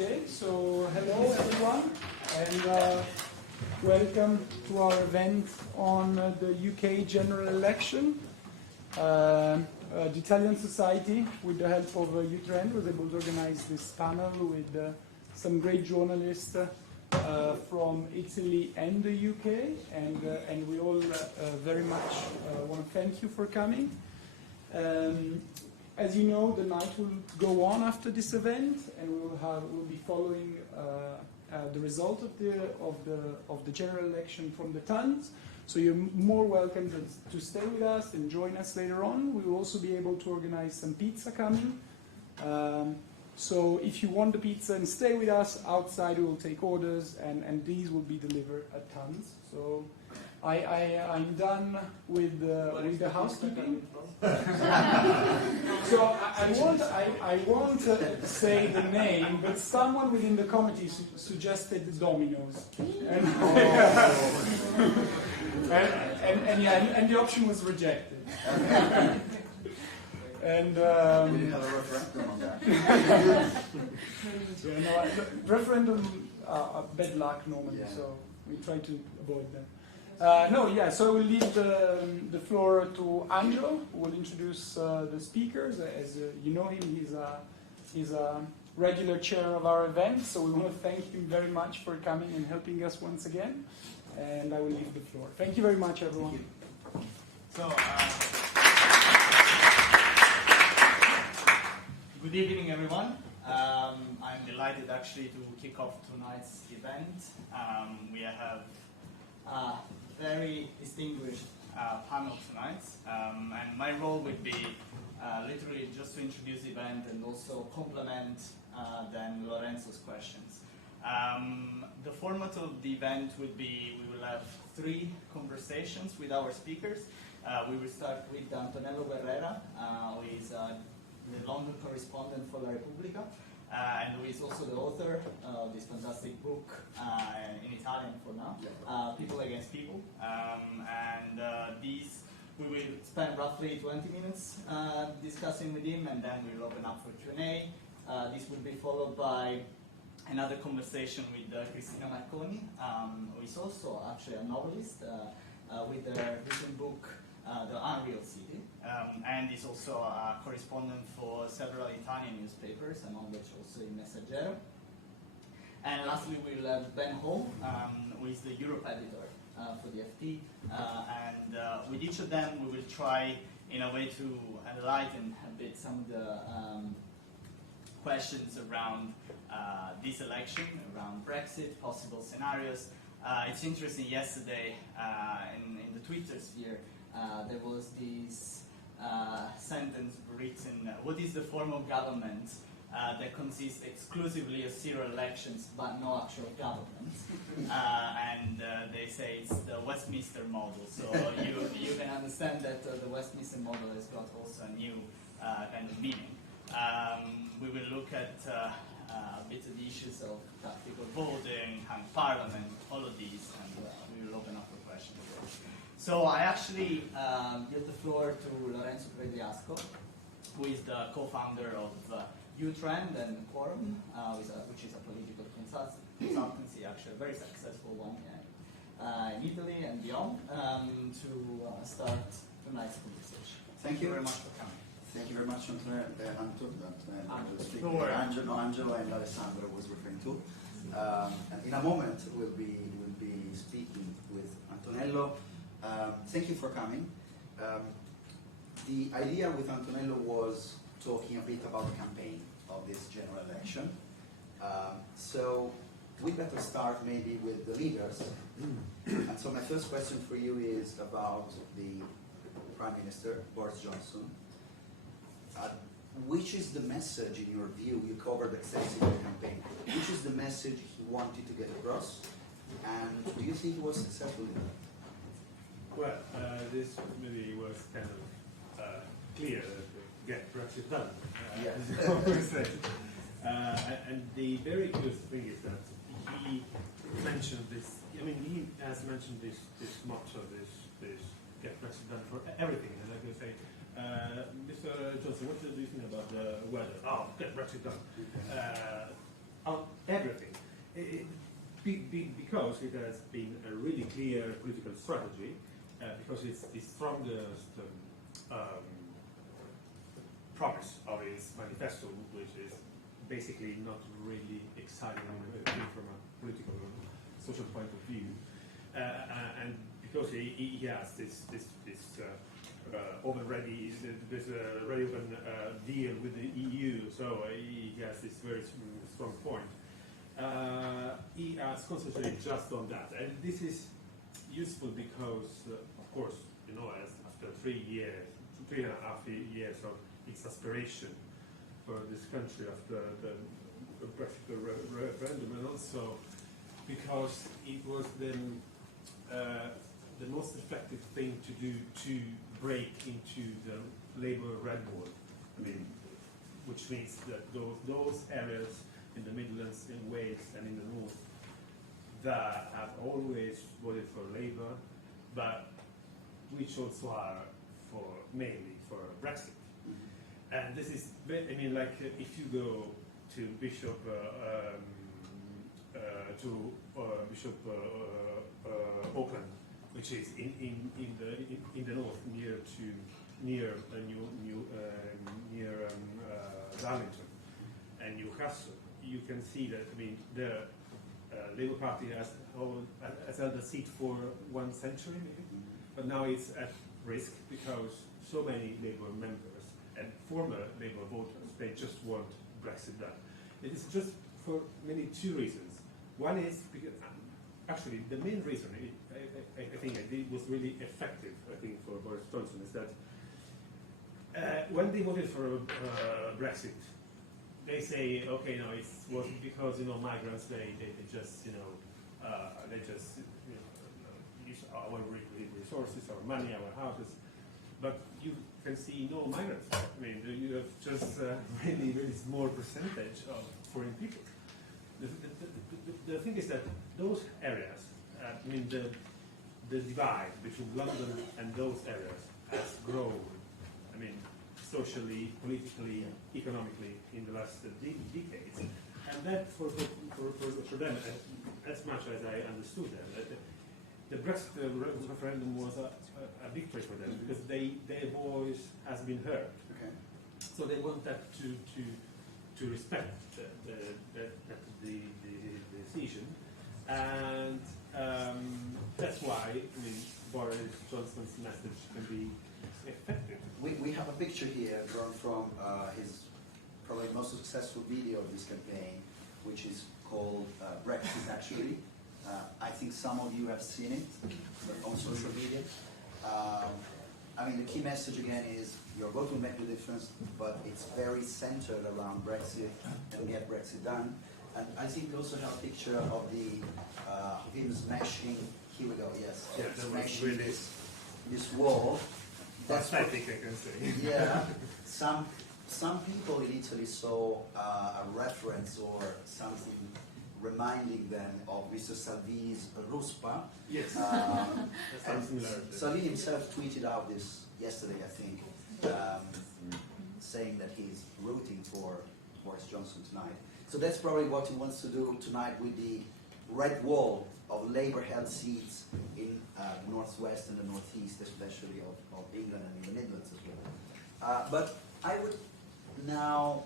Okay, so hello everyone, and welcome to our event on the UK general election. The Italian Society, with the help of YouTrend, was able to organize this panel with some great journalists from Italy and the UK, and we all very much want to thank you for coming. As you know, the night will go on after this event, and we'll be following the result of the general election from the Times. So you're more welcome to stay with us and join us later on. We will also be able to organize some pizza coming. So if you want the pizza and stay with us, outside we will take orders, and these will be delivered at Tons. So I'm done with the housekeeping. So I won't say the name, but someone within the committee suggested Domino's, and the option was rejected. And we didn't have a referendum on that. Referendum are bad luck normally, so we try to avoid them. So I will leave the floor to Angelo, who will introduce the speakers. As you know him, he's a regular chair of our event, so we want to thank him very much for coming and helping us once again. And I will leave the floor. Thank you very much, everyone. So, good evening, everyone. I'm delighted actually to kick off tonight's event. We have very distinguished panel tonight, and my role would be literally just to introduce the event and also complement then Lorenzo's questions. The format of the event would be, we will have 3 conversations with our speakers. We will start with Antonello Guerrera, who is the London correspondent for Repubblica, and who is also the author of this fantastic book in Italian for now, People Against People. These we will spend roughly 20 minutes discussing with him, and then we will open up for Q&A. This will be followed by another conversation with Cristina Marconi, who is also actually a novelist with her recent book, The Unreal City, and is also a correspondent for several Italian newspapers, among which also in Messaggero. And lastly, we'll have Ben Hall, who is the Europe editor for the FT, and with each of them we will try in a way to enlighten a bit some of the questions around this election, around Brexit, possible scenarios. It's interesting, yesterday in the Twitter sphere, there was this sentence written, what is the form of government that consists exclusively of 0 elections but no actual government? And they say it's the Westminster model. So you can understand that the Westminster model has got also a new kind of meaning. We will look at a bit of the issues of tactical voting, hung parliament, all of these, and we will open up for questions. So I actually give the floor to Lorenzo Pregliasco, who is the co-founder of YouTrend and Quorum, which is a political consultancy, actually a very successful one in Italy and beyond, to start tonight's conversation. Thank you very much for coming. Thank you very much, Antonello, Angelo and Alessandro was referring to. And in a moment, we'll be speaking with Antonello. Thank you for coming. The idea with Antonello was talking a bit about the campaign of this general election. So we better start maybe with the leaders. And so my first question for you is about the Prime Minister, Boris Johnson. Which is the message, in your view, you covered extensively the campaign, which is the message he wanted to get across? And do you think he was successful in that? Well, this maybe was kind of clear that get Brexit done. And the very good thing is that he mentioned this. I mean, he has mentioned this motto, this get Brexit done for everything. And like I say, Mr. Johnson, what do you think about the weather? Oh, get Brexit done. on everything. Because it has been a really clear political strategy, because it's the strongest promise of its manifesto, which is basically not really exciting from a political social point of view, and because he has this already there's a very open deal with the EU, so he has this very strong point. He has concentrated just on that, and this is useful because, of course, you know, as after 3.5 years of its aspiration for this country after the Brexit referendum, and also because it was then the most effective thing to do to break into the Labour red wall. I mean, which means that those areas in the Midlands, in Wales, and in the North that have always voted for Labour, but which also are mainly for Brexit. And this is, I mean, like if you go to Bishop Auckland, which is in the north, near Darlington and Newcastle, you can see that, I mean, the Labour Party has held a seat for 1 century maybe, but now it's at risk because so many Labour members and former Labour voters, they just want Brexit done. It is just for mainly 2 reasons. One is because, actually, the main reason I think it was really effective, I think, for Boris Johnson is that when they voted for Brexit, they say, okay, no, it was because, you know, migrants, they just, you know, use our resources, our money, our houses, but you can see no migrants. I mean, you have just really, really small percentage of foreign people. The thing is that those areas, I mean, the divide between London and those areas has grown, I mean, socially, politically, economically in the last decades. And that for them, as much as I understood them, the Brexit referendum was a victory for them because their voice has been heard. Okay. So they want that to respect the decision, and that's why, I mean, Boris Johnson's message can be effective. We have a picture here drawn from his probably most successful video of this campaign, which is called Brexit, actually. I think some of you have seen it on social media. I mean, the key message again is your vote will make the difference, but it's very centered around Brexit and get Brexit done. And I think we also have a picture of him smashing. Here we go. Yes, yeah, smashing really this wall. That's what I think I can say. Yeah, some people in Italy saw a reference or something reminding them of Mr. Salvini's Ruspa. Yes. And Salvini himself tweeted out this yesterday, I think, saying that he's rooting for Boris Johnson tonight. So that's probably what he wants to do tonight with the red wall of Labour-held seats in northwest and the northeast, especially of England and in the Midlands as well. But I would now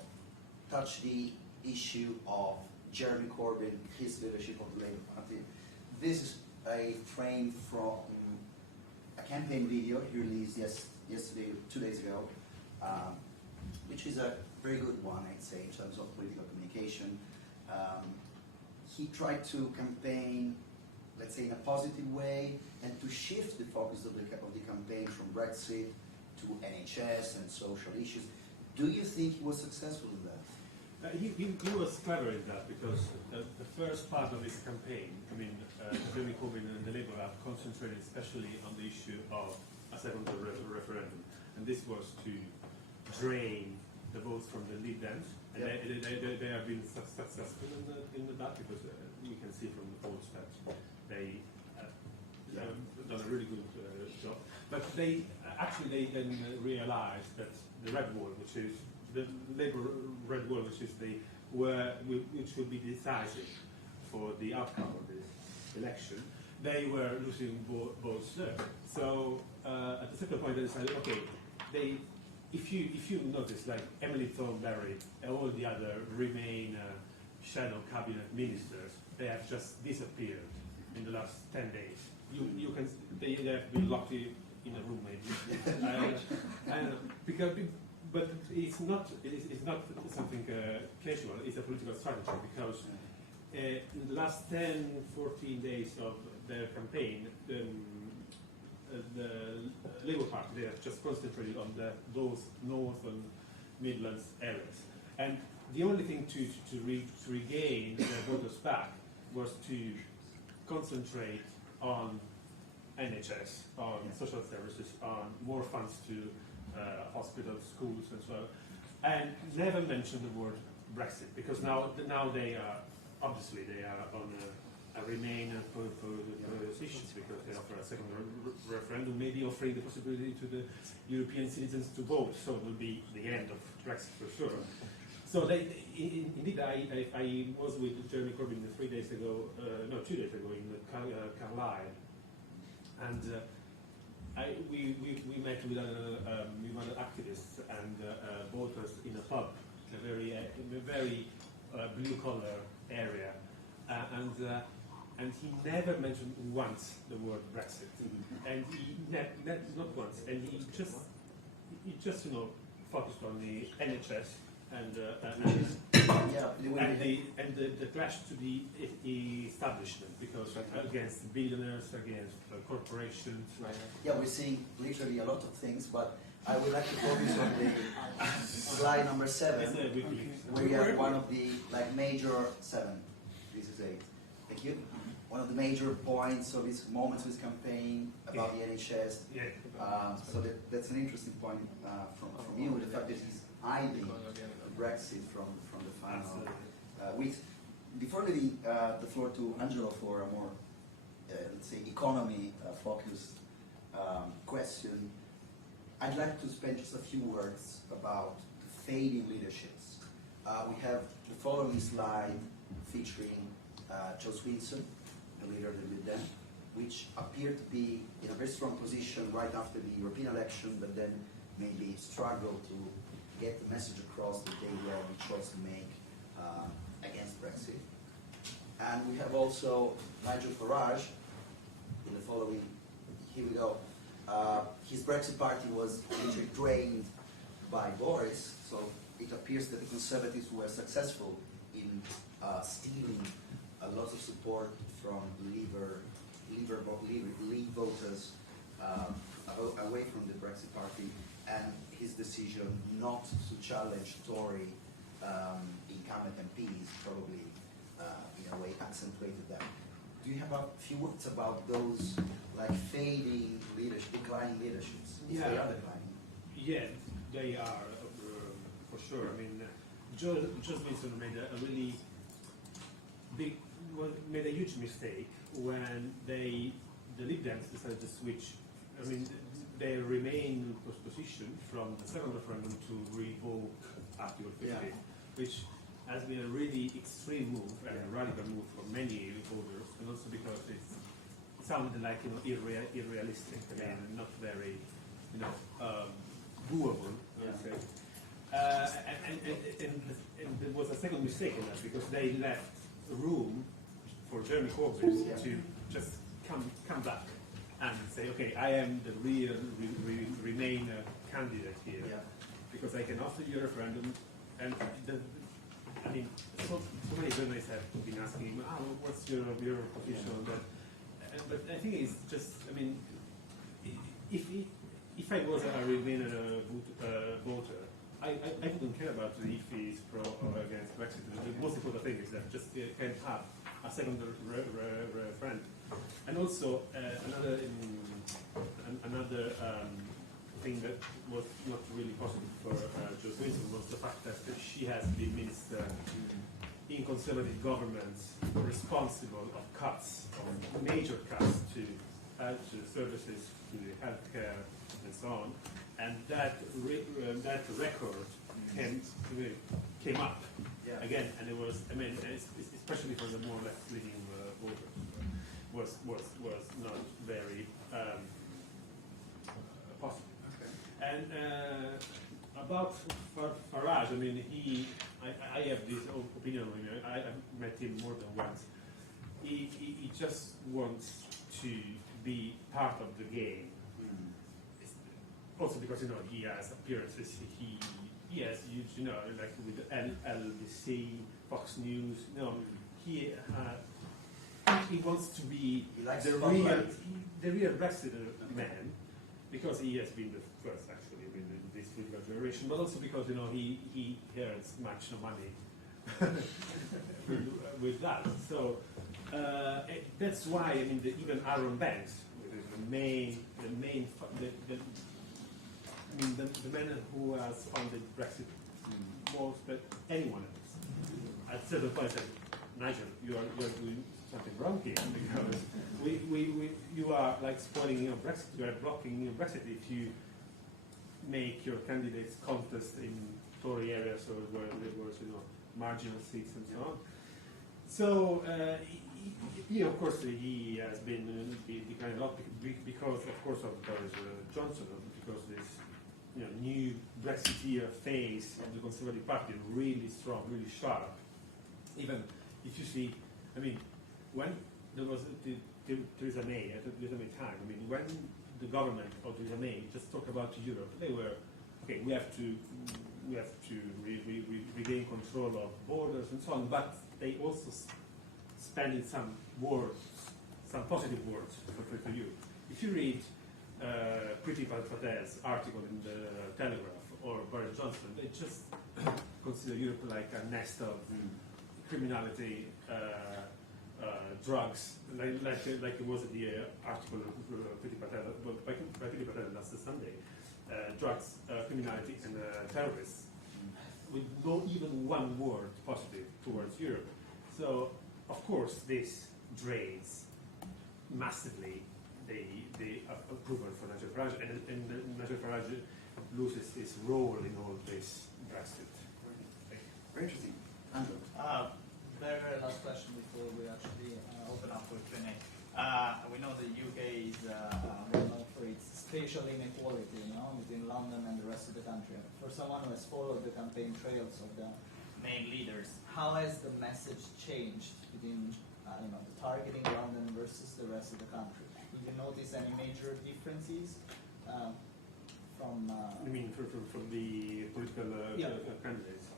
touch the issue of Jeremy Corbyn, his leadership of the Labour Party. This is a frame from a campaign video he released yesterday, 2 days ago, which is a very good one, I'd say, in terms of political communication. He tried to campaign, let's say, in a positive way, and to shift the focus of the campaign from Brexit to NHS and social issues. Do you think he was successful in that? He was clever in that because the first part of his campaign, I mean, Jeremy Corbyn and the Labour have concentrated especially on the issue of a second referendum, and this was to drain the votes from the Lib Dems, and they have been successful in that because we can see from the polls that they have done a really good job. But they then realized that the red wall, which is the Labour red wall, which will be decisive for the outcome of this election, they were losing votes there. So at a certain point they decided, okay, if you notice, like Emily Thornberry and all the other Remain shadow cabinet ministers, they have just disappeared in the last 10 days. They have been locked in a room maybe. But it's not something casual. It's a political strategy because in the last 10, 14 days of their campaign, the Labour Party, they have just concentrated on those North and Midlands areas. And the only thing to regain their voters back was to concentrate on NHS, on social services, on more funds to hospitals, schools, and so on, and never mention the word Brexit, because now they are obviously on a Remain positions because they offer a second referendum, maybe offering the possibility to the European citizens to vote. So it will be the end of Brexit for sure. So indeed, I was with Jeremy Corbyn 2 days ago in Carlisle, and we met with other activists and voters in a pub, a very blue collar area, and he never mentioned once the word Brexit, and he not once, and he just focused on the NHS and the clash to the establishment, because against billionaires, against corporations. Right. Yeah, we're seeing literally a lot of things, but I would like to focus on the slide number 7, where you have one of the major 7. This is 8. Thank you. One of the major points of his moments of his campaign about the NHS. So that's an interesting point from you, the fact that he's hiding Brexit from the final weeks. Before leaving the floor to Angelo for a more, let's say, economy-focused question, I'd like to spend just a few words about the fading leaderships. We have the following slide featuring Joe Swinson, the leader of the Lib Dem, which appeared to be in a very strong position right after the European election, but then maybe struggled to get the message across that they were the choice to make against Brexit. And we have also Nigel Farage in the following, here we go. His Brexit party was literally drained by Boris, so it appears that the Conservatives were successful in stealing a lot of support from Leave voters away from the Brexit party, and his decision not to challenge Tory incumbent MPs probably in a way accentuated that. Do you have a few words about those fading declining leaderships? They are declining. Yeah, they are for sure. I mean, Joe Swinson made a really made a huge mistake when the Lib Dems decided to switch. I mean, they remain in position from the second referendum to revoke Article 50, which has been a really extreme move and a radical move for many voters, and also because it sounded like irrealistic and not very doable. Say. And there was a second mistake in that, because they left room for Jeremy Corbyn to just come back and say, okay, I am the real Remain candidate here, because I can offer you a referendum. And so many journalists have been asking him, what's your position on that? But I think it's just, if I was a Remain voter, I wouldn't care about if he's pro or against Brexit. The most important thing is that just can have a second referendum. And also another thing that was not really possible for Jo Swinson was the fact that she has been minister in Conservative governments responsible of cuts, of major cuts to services, to healthcare, and so on. And that record came up Yeah. again, and it was, I mean, especially for the more left-leaning voters, was not very possible. Okay. And about Farage, I mean, I have this opinion of him. I've met him more than once. He just wants to be part of the game. Also because, you know, he has appearances. He has huge, you know, like with LBC, Fox News. You know, he wants to be He likes the spotlight. real Brexit man, because he has been the first actually in this political generation, but also because, you know, he earns much money with that. So that's why, I mean, even Aaron Banks, the man who has funded Brexit most than anyone else, at certain point said, Nigel, you are doing something wrong here, because you are like spoiling your Brexit, you are blocking your Brexit if you make your candidates contest in Tory areas or where there was, you know, marginal seats and so on. So he of course, he has been declining a lot because, of course, of Boris Johnson, because this, you know, new Brexiteer phase of the Conservative Party, really strong, really sharp. Even if you see, I mean, when there was Theresa May, at Theresa May time, I mean, when the government of Theresa May just talked about Europe, they were, okay, we have to regain control of borders and so on, but they also spending some words, some positive words for you. If you read Priti Patel's article in the Telegraph or Boris Johnson, they just consider Europe like a nest of criminality, drugs, like it was in the article of Priti Patel last Sunday. Drugs, criminality, and terrorists, with not even one word positive towards Europe. So, of course, this drains massively the approval for Nigel Farage, and Nigel Farage loses his role in all this Brexit. Very interesting. Angelo. Very last question before we actually open up for Q&A. We know the UK is well known for its spatial inequality, you know, between London and the rest of the country. For someone who has followed the campaign trails of the main leaders, how has the message changed between you know, the targeting London versus the rest of the country? Did you notice any major differences from? You mean from the political candidates?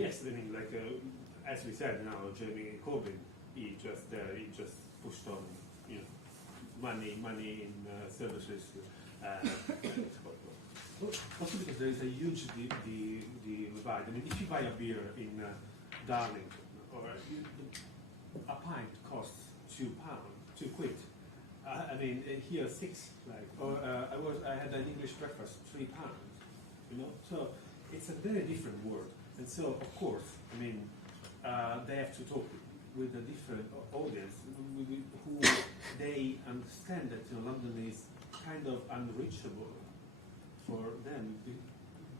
Yes, I mean, like as we said, now Jeremy Corbyn, he just pushed on, you know, money in services. Also because there is a huge divide. I mean, if you buy a beer in Darlington, or a pint costs £2, £2. I mean, here 6. Like, or I had an English breakfast, £3. You know, so it's a very different world. And so, of course, I mean, they have to talk with a different audience who they understand that, you know, London is kind of unreachable for them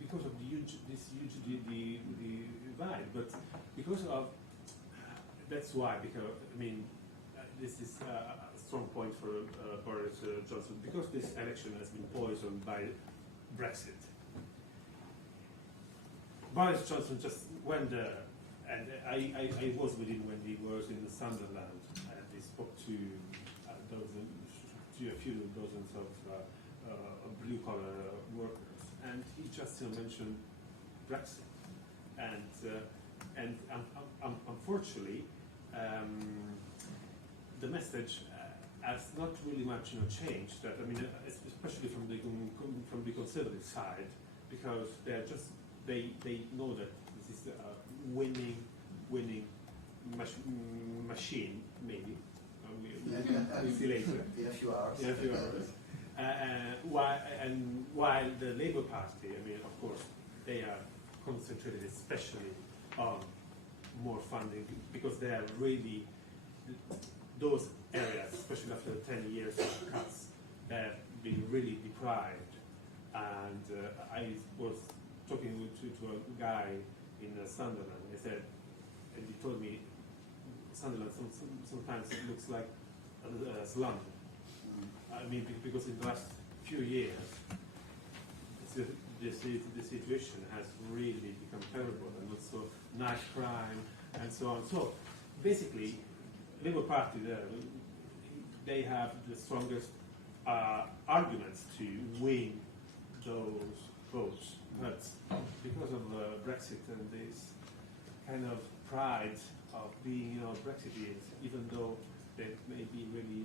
because of this huge divide. But because of that's why, because I mean, this is a strong point for Boris Johnson, because this election has been poisoned by Brexit. Boris Johnson just went there, and I was with him when he was in Sunderland, and he spoke to a few dozens of blue-collar workers, and he just mentioned Brexit, and unfortunately, the message has not really much, you know, changed. That, I mean, especially from the conservative side, because they know that this is a winning machine, maybe. We'll see later. In a few hours. In a few hours. While the Labour Party, I mean, of course, they are concentrated especially on more funding, because they are really, those areas, especially after 10 years of cuts, have been really deprived. And I was talking to a guy in Sunderland. He said, and he told me, Sunderland sometimes it looks like a slum. I mean, because in the last few years, the situation has really become terrible, and also knife crime and so on. So basically, Labour Party there, they have the strongest arguments to win those votes, but because of Brexit and this kind of pride of being, Brexiteers, even though they may be really,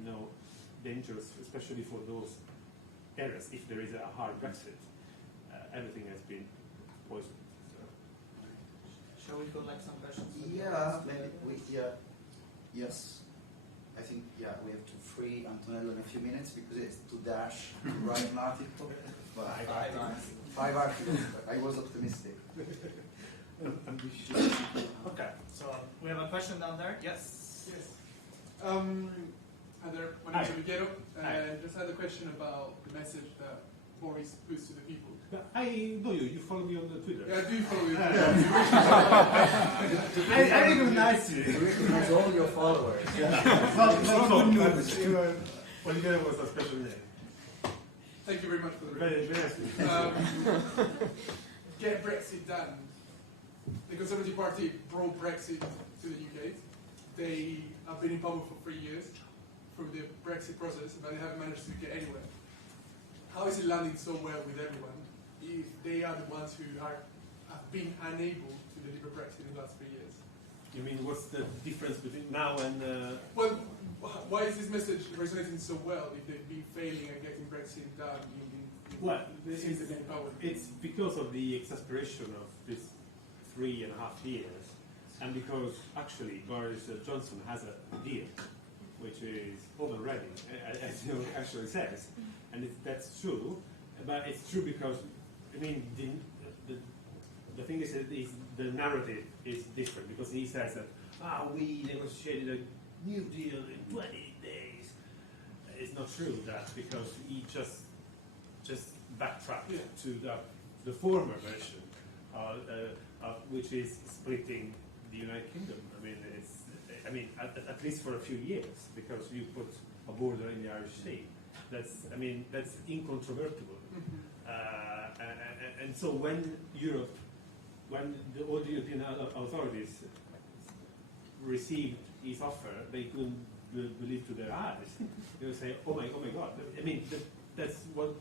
dangerous, especially for those areas, if there is a hard Brexit, everything has been poisoned. So. Shall we collect some questions? Yeah, maybe yes. I think, we have to free Antonello in a few minutes because it's to dash to write an article. But 5 articles. I was optimistic. Okay, so we have a question down there. Yes. Yes. Hi there, my name is Messaggero, and just had a question about the message that Boris puts to the people. I know you follow me on the Twitter. Yeah, I do follow you. I recognize you. You recognize all your followers. Not good news. Olivier was a special name. Thank you very much for the Very recognition. Get Brexit done. The Conservative Party brought Brexit to the UK. They have been in power for 3 years through the Brexit process, but they haven't managed to get anywhere. How is it landing so well with everyone if they are the ones who have been unable to deliver Brexit in the last 3 years? You mean what's the difference between now and? Well, why is this message resonating so well if they've been failing at getting Brexit done since they've been in power? It's because of the exasperation of this 3.5 years, and because actually Boris Johnson has a deal, which is overready, as he actually says, and that's true. But it's true because I mean the thing is that the narrative is different because he says that we negotiated a new deal in 20 days. It's not true that because he just backtracked to the former version, which is splitting the United Kingdom. I mean, at least for a few years, because you put a border in the Irish Sea. That's incontrovertible. And so when all the European authorities received his offer, they couldn't believe to their eyes. They would say, "Oh my God!" I mean, that's what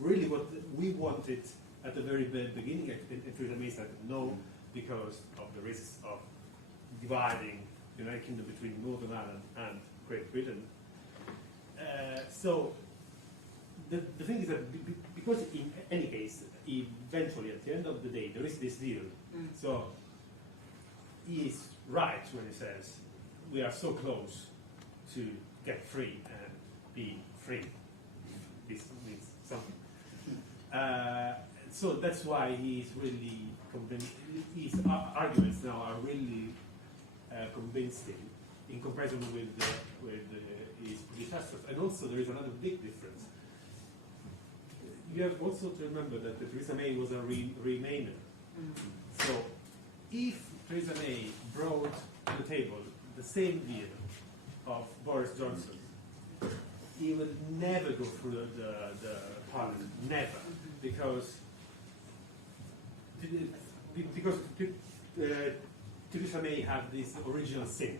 we wanted at the very beginning. And Theresa May said no because of the risks of dividing the United Kingdom between Northern Ireland and Great Britain. So the thing is that because in any case, eventually at the end of the day, there is this deal. So he is right when he says we are so close to get free and be free. This means something. So that's why he's really convinced. His arguments now are really convincing in comparison with his predecessors. And also there is another big difference. You have also to remember that Theresa May was a Remainer. So if Theresa May brought to the table the same deal of Boris Johnson, he will never go through the parliament, never, because Theresa May had this original sin.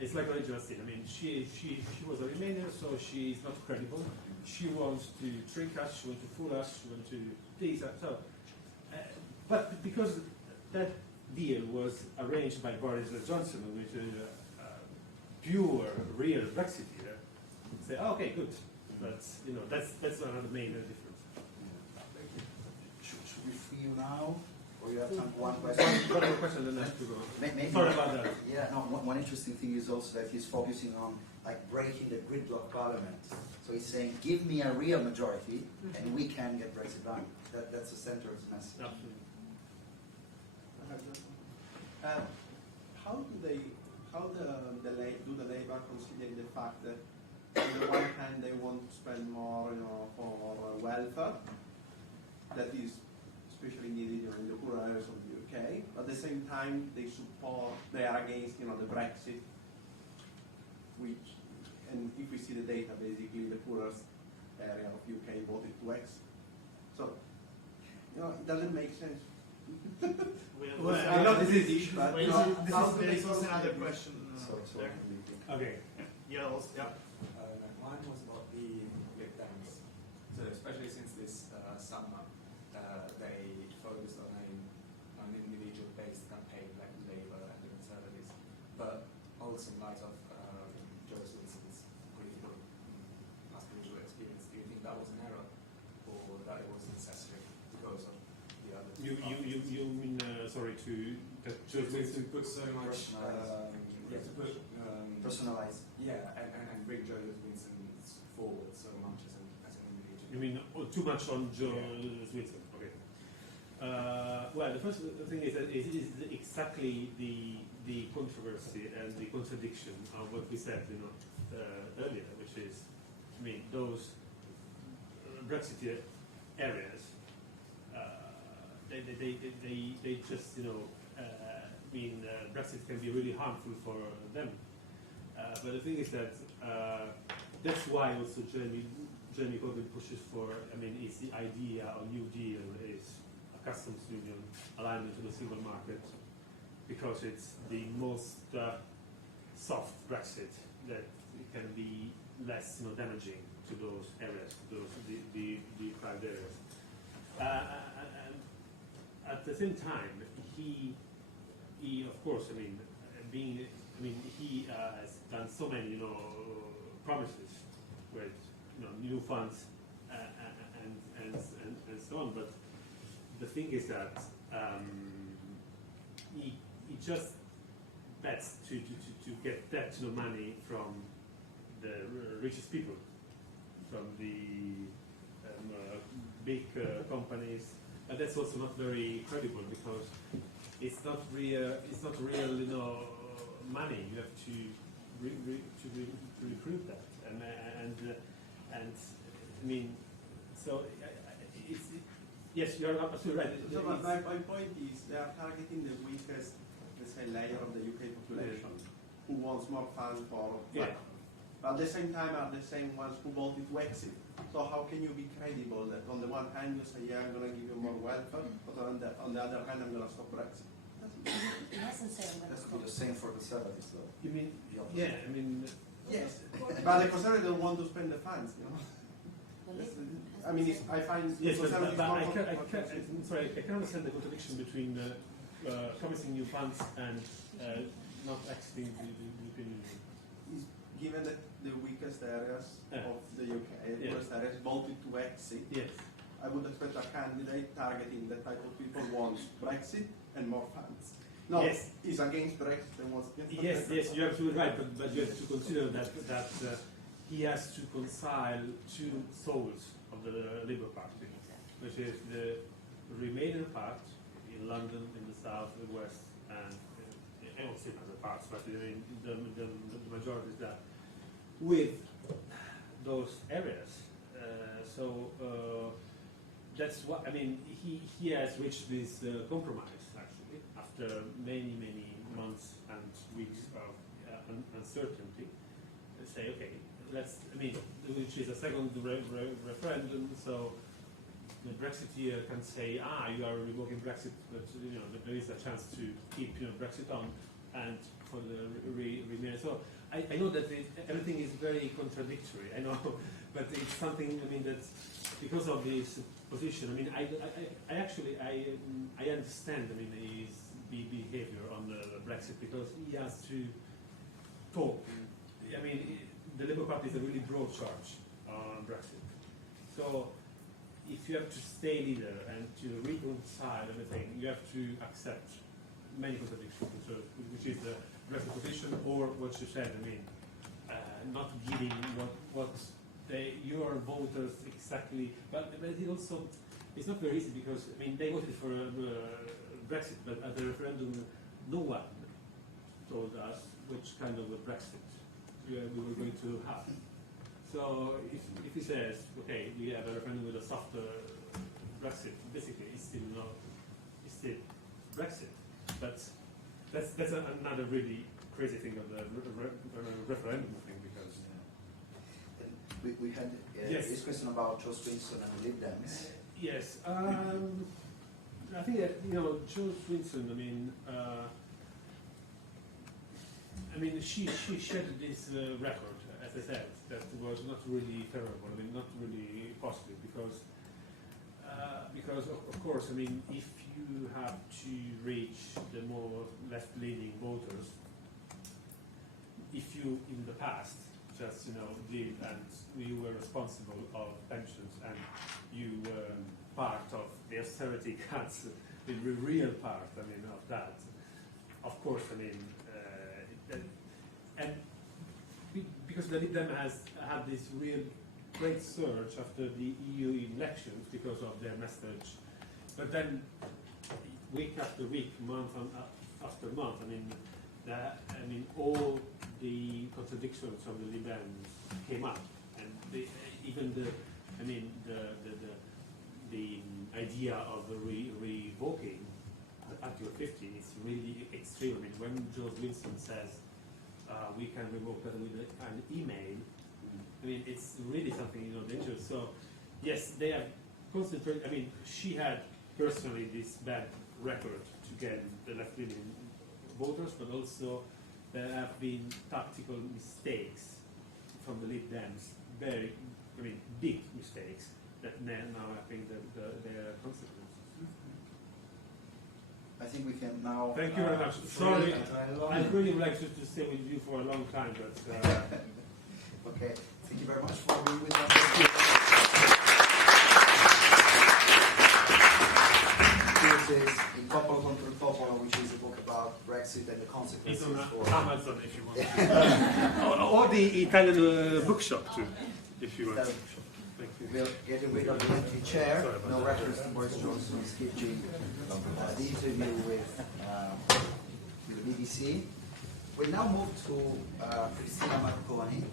It's like original sin. I mean, she was a Remainer, so she's not credible. She wants to trick us, she wants to fool us, she wants to tease us. So, but because that deal was arranged by Boris Johnson, which is a pure, real Brexiteer, say, okay, good. But that's another main difference. Should we free you now? Or you have time for one question? One more question, then I have to go. Maybe, sorry about that. Yeah, no, one interesting thing is also that he's focusing on breaking the gridlock parliament. So he's saying, give me a real majority and we can get Brexit done. That's the center of his message. Absolutely. How do the Labour consider the fact that on the one hand they want to spend more, for welfare, that is especially needed in the poor areas of the UK. At the same time, they are against the Brexit, which, and if we see the data, basically the poorest area of UK voted to exit. So, it doesn't make sense. Well, not this is, but there is also another question there. Okay. Yeah, also, yeah. One was about the public dance. So especially since this summer, they focused on an individual-based campaign like Labour and the Conservatives, but also in light of Joe Wilson's political past political experience, do you think that was an error, or that it was necessary because of the other? You mean sorry to to put so much Personalized. yeah, and bring Joe Wilson forward so much as an individual. You mean too much on Joe Wilson? Okay. Well, the first thing is that it is exactly the controversy and the contradiction of what we said, earlier, which is, those Brexit areas, they just, Brexit can be really harmful for them. But the thing is that that's why also Jeremy Corbyn pushes for, is the idea of New Deal is a customs union alignment to the single market, because it's the most soft Brexit that can be less damaging to those areas, the deprived areas. At the same time, he of course, he has done so many, promises with, new funds and so on. But the thing is that he just bets to get that money from the richest people, from the big companies, and that's also not very credible, because it's not real. It's not real, money. You have to recruit that, so yes, you're absolutely right. So my point is they are targeting the weakest, let's say, layer of the UK population, who wants more funds for. Yeah. But at the same time, are the same ones who voted to exit. So how can you be credible that on the one hand you say, yeah, I'm going to give you more welfare, but on the other hand, I'm going to stop Brexit? It doesn't say I'm going That's to not the same for Conservatives, though. You mean? The opposite. Yeah, Yes, but the Conservatives don't want to spend the funds, I find yes, but Conservatives I'm sorry, I can understand the contradiction between promising new funds and not exiting the European Union. is given that the weakest areas of the UK, the worst areas voted to exit. Yes. I would expect a candidate targeting the type of people who wants Brexit and more funds. No, yes. Is against Brexit and wants against Yes, Brexit. yes, you're absolutely right, but you have to consider that he has to concile two souls of the Labour Party, which is the Remainer part in London, in the south, the west, and also in other parts, but the majority is that, with those areas. That's what he has reached this compromise, actually, after many months and weeks of uncertainty. Say, okay, which is a second referendum, so the Brexiteer can say, you are revoking Brexit, but there is a chance to keep Brexit on, and for the Remainer. So I know that everything is very contradictory. I know, but it's something. That because of this position, I actually understand. His behavior on the Brexit, because he has to talk. The Labour Party is a really broad charge on Brexit. So if you have to stay leader and to reconcile everything, you have to accept many contradictions, which is the Brexit position, or what you said. Not giving what your voters exactly. But it also, it's not very easy, because they voted for Brexit, but at the referendum, no one told us which kind of a Brexit we were going to have. So if he says, okay, we have a referendum with a softer Brexit, basically, it's still not, it's still Brexit. But that's another really crazy thing of the referendum thing, because We had yes. this question about Joe Swinson and Lib Dems. Yes, I think that, you know, Joe Swinson. I mean, she shared this record, as I said, that was not really favorable. I mean, not really positive, because of course, I mean, if you have to reach the more left-leaning voters, if you in the past just, you know, did and you were responsible of pensions and you were part of the austerity cuts, the real part, I mean, of that, of course, I mean, and because the Lib Dem has had this real great surge after the EU elections because of their message, but then week after week, month after month, I mean, all the contradictions of the Lib Dems came up, and even the idea of revoking Article 50 is really extreme. I mean, when George Winston says we can revoke that with an email, I mean, it's really something, you know, dangerous. So, yes, they have concentrated. I mean, she had personally this bad record to get the left-leaning voters, but also there have been tactical mistakes from the Lib Dems, big mistakes that now I think their consequences. I think we can now. Thank you very much. Sorry, I really would like to stay with you for a long time, but. Okay, thank you very much for being with us. This is in Popolo Contro Popolo, which is a book about Brexit and the consequences. It's on for Amazon if you want. or the Italian bookshop too, if you want. Thank you. We're getting rid of the empty chair. No reference to Boris Johnson skipping the interview with the BBC. We now move to Cristina Marconi.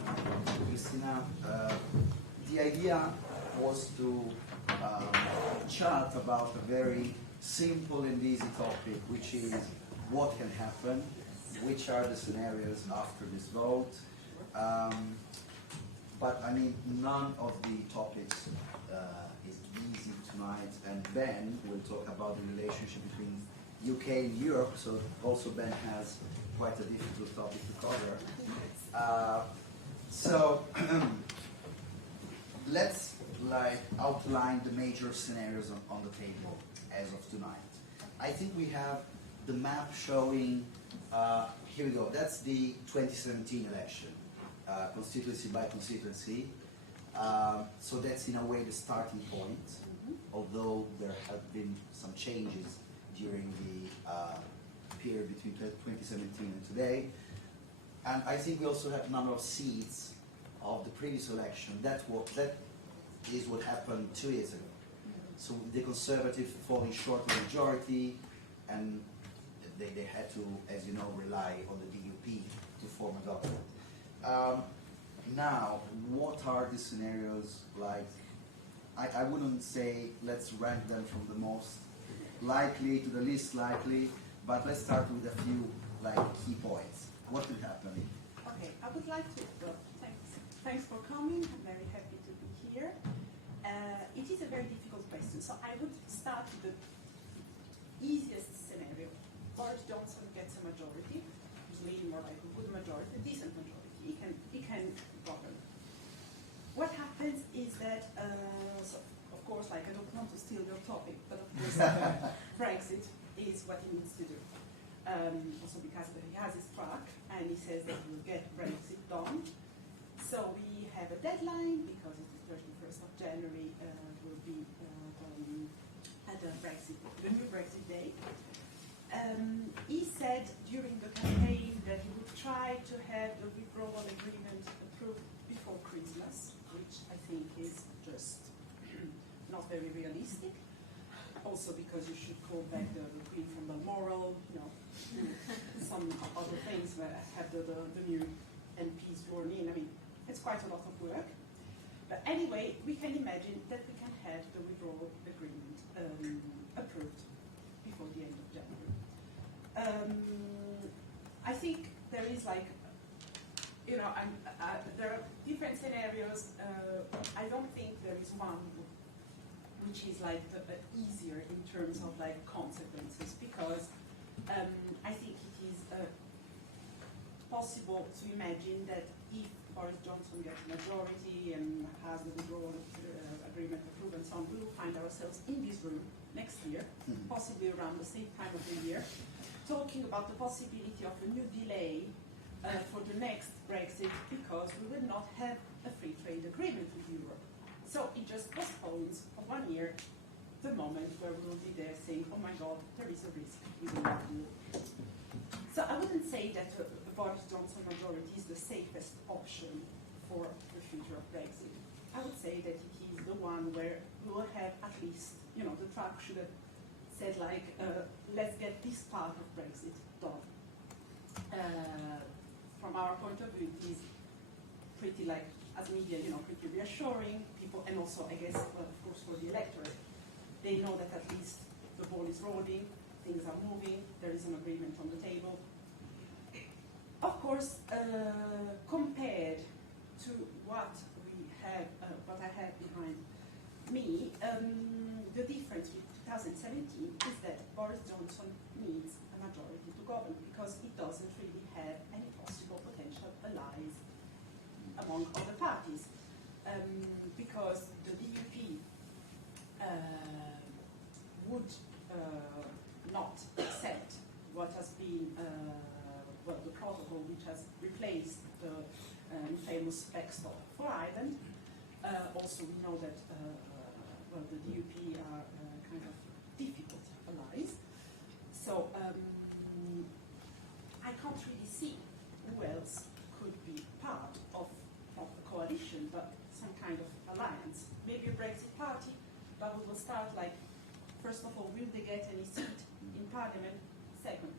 Cristina, the idea was to chat about a very simple and easy topic, which is what can happen, which are the scenarios after this vote. But I mean, none of the topics is easy tonight, and Ben will talk about the relationship between UK and Europe, so also Ben has quite a difficult topic to cover. So let's outline the major scenarios on the table as of tonight. I think we have the map showing, here we go, that's the 2017 election, constituency by constituency. So that's in a way the starting point, although there have been some changes during the period between 2017 and today. And I think we also have a number of seats of the previous election. That is what happened 2 years ago. So the Conservatives falling short of the majority, and they had to, as you know, rely on the DUP to form a government. Now, what are the scenarios like? I wouldn't say let's rank them from the most likely to the least likely, but let's start with a few key points. What will happen? Okay, I would like to, thanks for coming. I'm very happy to be here. It is a very difficult question, so I would start with the easiest scenario. Boris Johnson gets a majority, usually more like a good majority, a decent majority. He can govern. What happens is that, so of course, I don't want to steal your topic, but of course, Brexit is what he needs to do. Also because he has his track, and he says that he will get Brexit done. So we have a deadline, because it's the 31st of January will be at the new Brexit day. He said during the campaign that he would try to have the withdrawal agreement approved before Christmas, which I think is just not very realistic. Also because you should call back the Queen from Balmoral, some other things that have the new MPs sworn in. I mean, it's quite a lot of work. But anyway, we can imagine that we can have the withdrawal agreement approved before the end of January. I think there is like, you know, there are different scenarios. I don't think there is one which is like easier in terms of like consequences, because I think it is possible to imagine that if Boris Johnson gets a majority and has the withdrawal agreement approved and so on, we will find ourselves in this room next year, possibly around the same time of the year, talking about the possibility of a new delay for the next Brexit, because we will not have a free trade agreement with Europe. So it just postpones for 1 year the moment where we will be there saying, oh my God, there is a risk we will not do it. So I wouldn't say that the Boris Johnson majority is the safest option for the future of Brexit. I would say that it is the one where we will have at least, you know, the track should have said like, let's get this part of Brexit done. From our point of view, it is pretty like, as media, you know, pretty reassuring. People, and also, I guess, well, of course, for the electorate, they know that at least the ball is rolling, things are moving, there is an agreement on the table. Of course, compared to what we have, what I have behind me, the difference with 2017 is that Boris Johnson needs a majority to govern, because he doesn't really have any possible potential allies among other parties, because the DUP would not accept what has been, well, the protocol which has replaced the famous backstop for Ireland. Also, we know that well, the DUP are kind of difficult allies. So I can't really see who else could be part of the coalition, but some kind of alliance. Maybe a Brexit party, but we will start like, first of all, will they get any seat in Parliament? Second,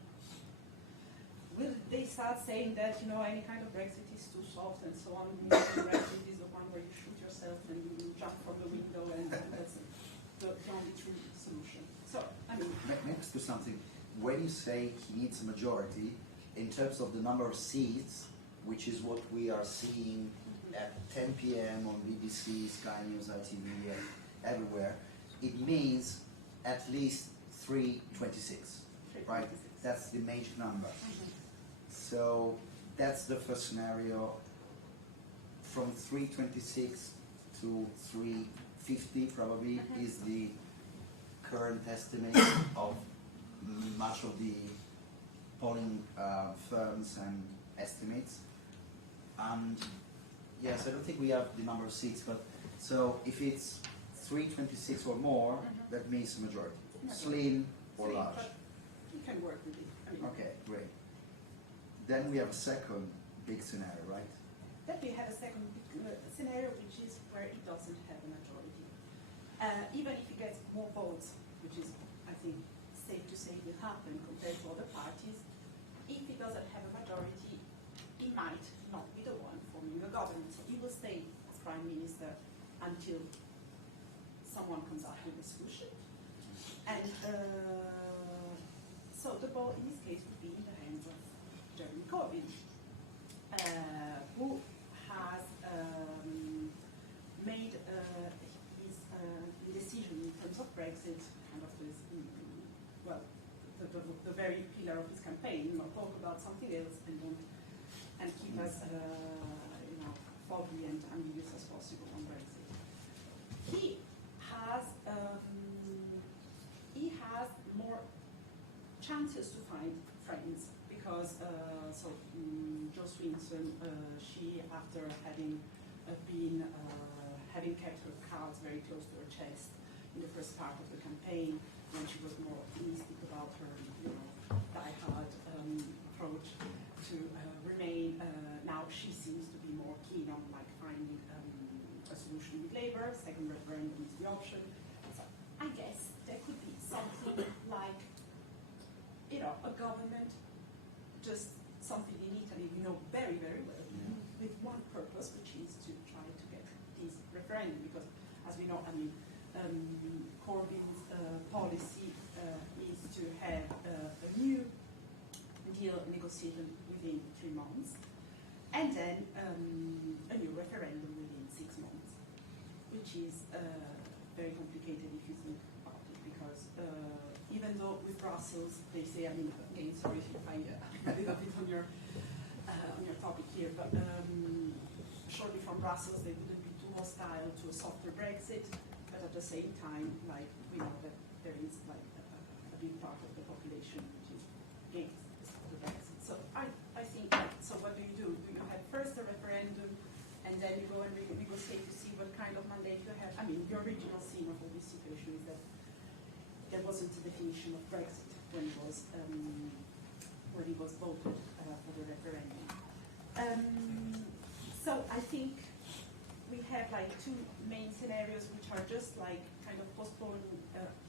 will they start saying that, you know, any kind of Brexit is too soft and so on? Brexit is the one where you shoot yourself and you jump from the window, and that's the only true solution. So, I mean, next to something, when you say he needs a majority, in terms of the number of seats, which is what we are seeing at 10 p.m. on BBC, Sky News, ITV, everywhere, it means at least 326, right? That's the magic number. So that's the first scenario. From 326 to 350 probably is the current estimate of much of the polling firms and estimates. And yes, I don't think we have the number of seats, but so if it's 326 or more, that means a majority. Slim or large. You can work with it. I mean, okay, great. Then we have a second big scenario, right? Then we have a second scenario, which is where it doesn't have a majority. Even if it gets more votes, which is, I think, safe to say will happen compared to other parties, if it doesn't have a majority, it might not be the one forming a government. So he will stay as Prime Minister until someone comes up with a solution. And so the ball in this case would be in the hands of Jeremy Corbyn, who has made his decision in terms of Brexit kind of this, well, the very pillar of his campaign, not talk about something else and keep us you know, foggy and ambiguous as possible on Brexit. He has more chances to find friends, because Jo Swinson, she, after having been having kept her cards very close to her chest in the first part of the campaign, when she was more optimistic about her, you know, die-hard approach to remain, now she seems to be more keen on like finding a solution with Labour. Second referendum is the option. So I guess there could be something like, you know, a government, just something in Italy we know very, very well, with one purpose, which is to try to get this referendum, because as we know, I mean, Corbyn's policy have a new deal negotiated within 3 months, and then a new referendum within 6 months, which is very complicated if you think about it, because even though with Brussels they say, I mean, again, sorry if I a little bit on your topic here, but shortly from Brussels they wouldn't be too hostile to a softer Brexit, but at the same time, like, we know that there is like a big part of the population which is against the Brexit. So I think, so what do? Do you have first a referendum and then you go and negotiate to see what kind of mandate you have? I mean, the original scene of all this situation is that there wasn't a definition of Brexit when it was voted for the referendum. So I think we have like 2 main scenarios which are just like kind of postponing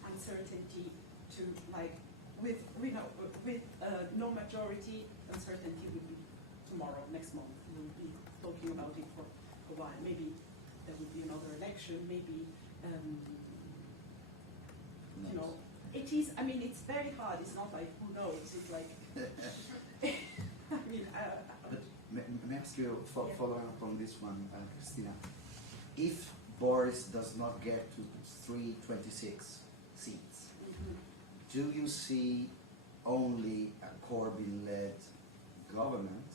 uncertainty to like with no majority. Uncertainty would be tomorrow, next month. We'll be talking about it for a while. Maybe there would be another election. Maybe you know, it is. I mean, it's very hard. It's not like who knows. It's like I mean. But may I ask you, following up on this one, Cristina, if Boris does not get to 326 seats, do you see only a Corbyn-led government,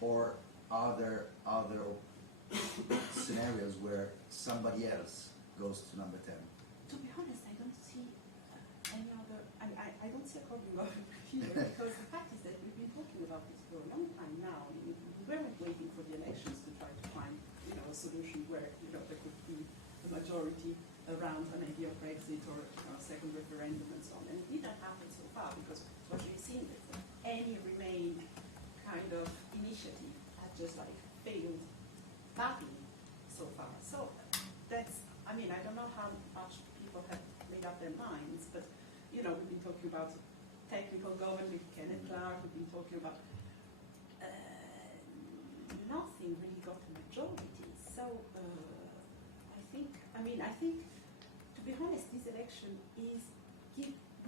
or are there other scenarios where somebody else goes to number 10? To be honest, I don't see any other. I don't see a Corbyn government here, because the fact is that we've been talking about this for a long time now. We weren't waiting for the elections to try to find, you know, a solution where, you know, there could be a majority around an idea of Brexit or, you know, a second referendum and so on. And it didn't happen so far, because what we've seen is that any Remain kind of initiative has just like failed badly so far. So that's, I mean, I don't know how much people have made up their minds, but, you know, we've been talking about technical government with Kenneth Clark, we've been talking about nothing really got a majority. So I think, to be honest, this election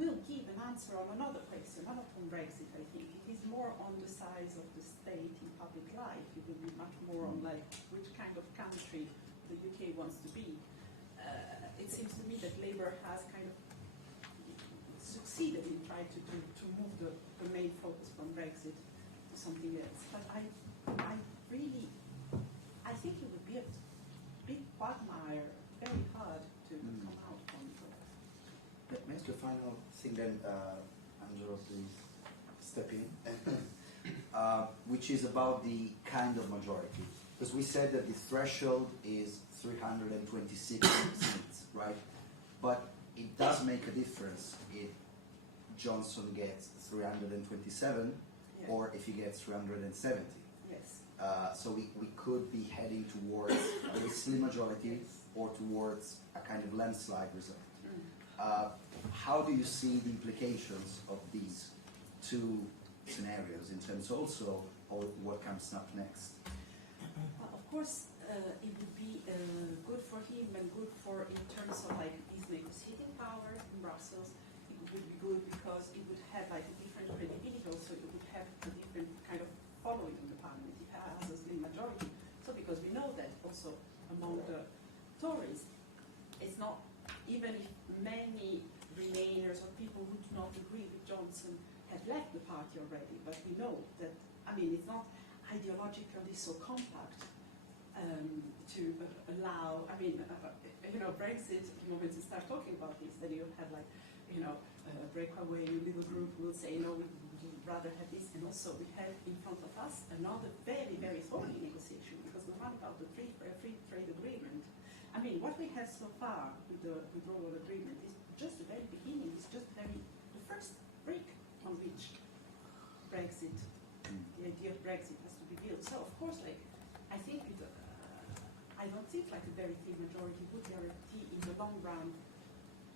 will give an answer on another question, not on Brexit. I think it is more on the size of the state in public life. It will be much more on like which kind of country the UK wants to be. It seems to me that Labour has kind of succeeded in trying to move the main focus from Brexit to something else. But I think it would be a big quagmire, very hard to come out from. May I ask a final thing then, Angelo, please step in, which is about the kind of majority. Because we said that the threshold is 326 seats, right? But it does make a difference if Johnson gets 327 or if he gets 370. Yes. So we could be heading towards a very slim majority or towards a kind of landslide result. How do you see the implications of these 2 scenarios in terms also of what comes up next? Well, of course, it would be good for him and good for, in terms of like his negotiating power in Brussels. It would be good because it would have like a different credibility. Also, it would have a different kind of following in the parliament. It has a slim majority. So, because we know that also among the Tories, it's not, even if many Remainers or people who do not agree with Johnson have left the party already, but we know that, I mean, it's not ideologically so compact to allow, I mean, you know, Brexit, the moment you start talking about this, then you have like, you know, a breakaway little group will say, no, we would rather have this. And also we have in front of us another very, very thorny negotiation, because the one about the free trade agreement. I mean, what we have so far with the withdrawal agreement is just the very beginning. It's just the first brick on which Brexit, the idea of Brexit has to be built. So of course, like, I think I don't think like a very thin majority would guarantee in the long run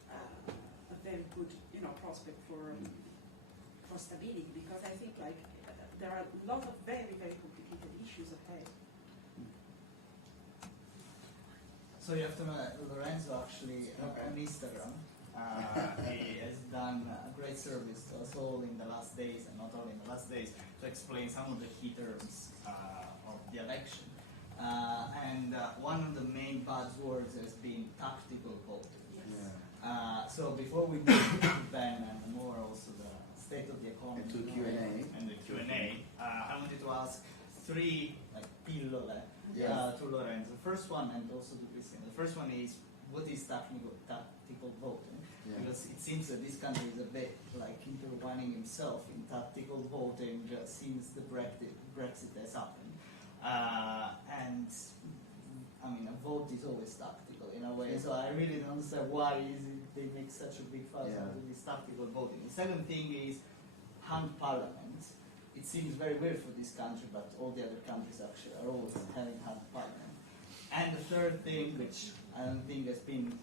a very good, you know, prospect for stability, because I think like there are a lot of very, very complicated issues ahead. So you have to know Lorenzo actually on Instagram He has done a great service to us all in the last days, and not only in the last days, to explain some of the key terms of the election. One of the main buzzwords has been tactical voting. Yes. So before we move to Ben and more also the state of the economy And to Q&A. and the Q&A, I wanted to ask three pillole Yes. to Lorenzo. The first one, and also to Cristina. The first one is, what is tactical voting? Yeah. Because it seems that this country is a bit like intertwining himself in tactical voting since the Brexit has happened. And I mean, a vote is always tactical in a way, so I really don't understand why they make such a big fuss out of this tactical voting. The second thing is hung parliament. It seems very weird for this country, but all the other countries actually are always having hung parliament. And the third thing, which I don't think has been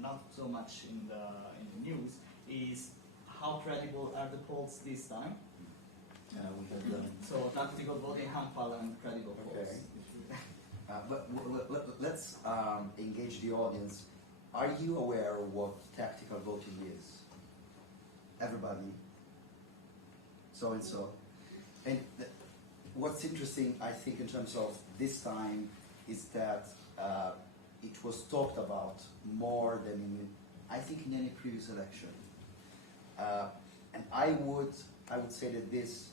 not so much in the news, is how credible are the polls this time? We have done. So tactical voting, hung parliament, credible polls. Okay. But let's engage the audience. Are you aware of what tactical voting is? Everybody? So and so. And what's interesting, I think, in terms of this time, is that it was talked about more than I think in any previous election. And I would say that this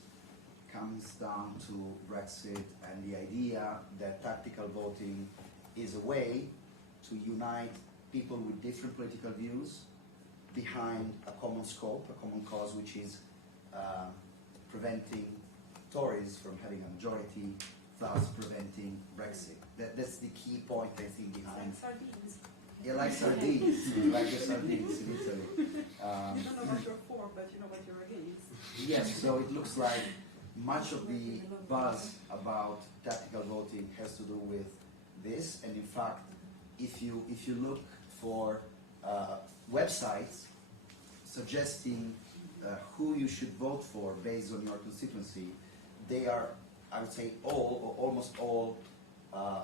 comes down to Brexit and the idea that tactical voting is a way to unite people with different political views behind a common scope, a common cause, which is preventing Tories from having a majority, thus preventing Brexit. That's the key point, I think, behind. Like sardines. Yeah, like sardines, like the sardines in Italy. You don't know what you're for, but you know what you're against. Yes, so it looks like much of the buzz about tactical voting has to do with this, and in fact, if you look for websites suggesting who you should vote for based on your constituency, they are, I would say, all or almost all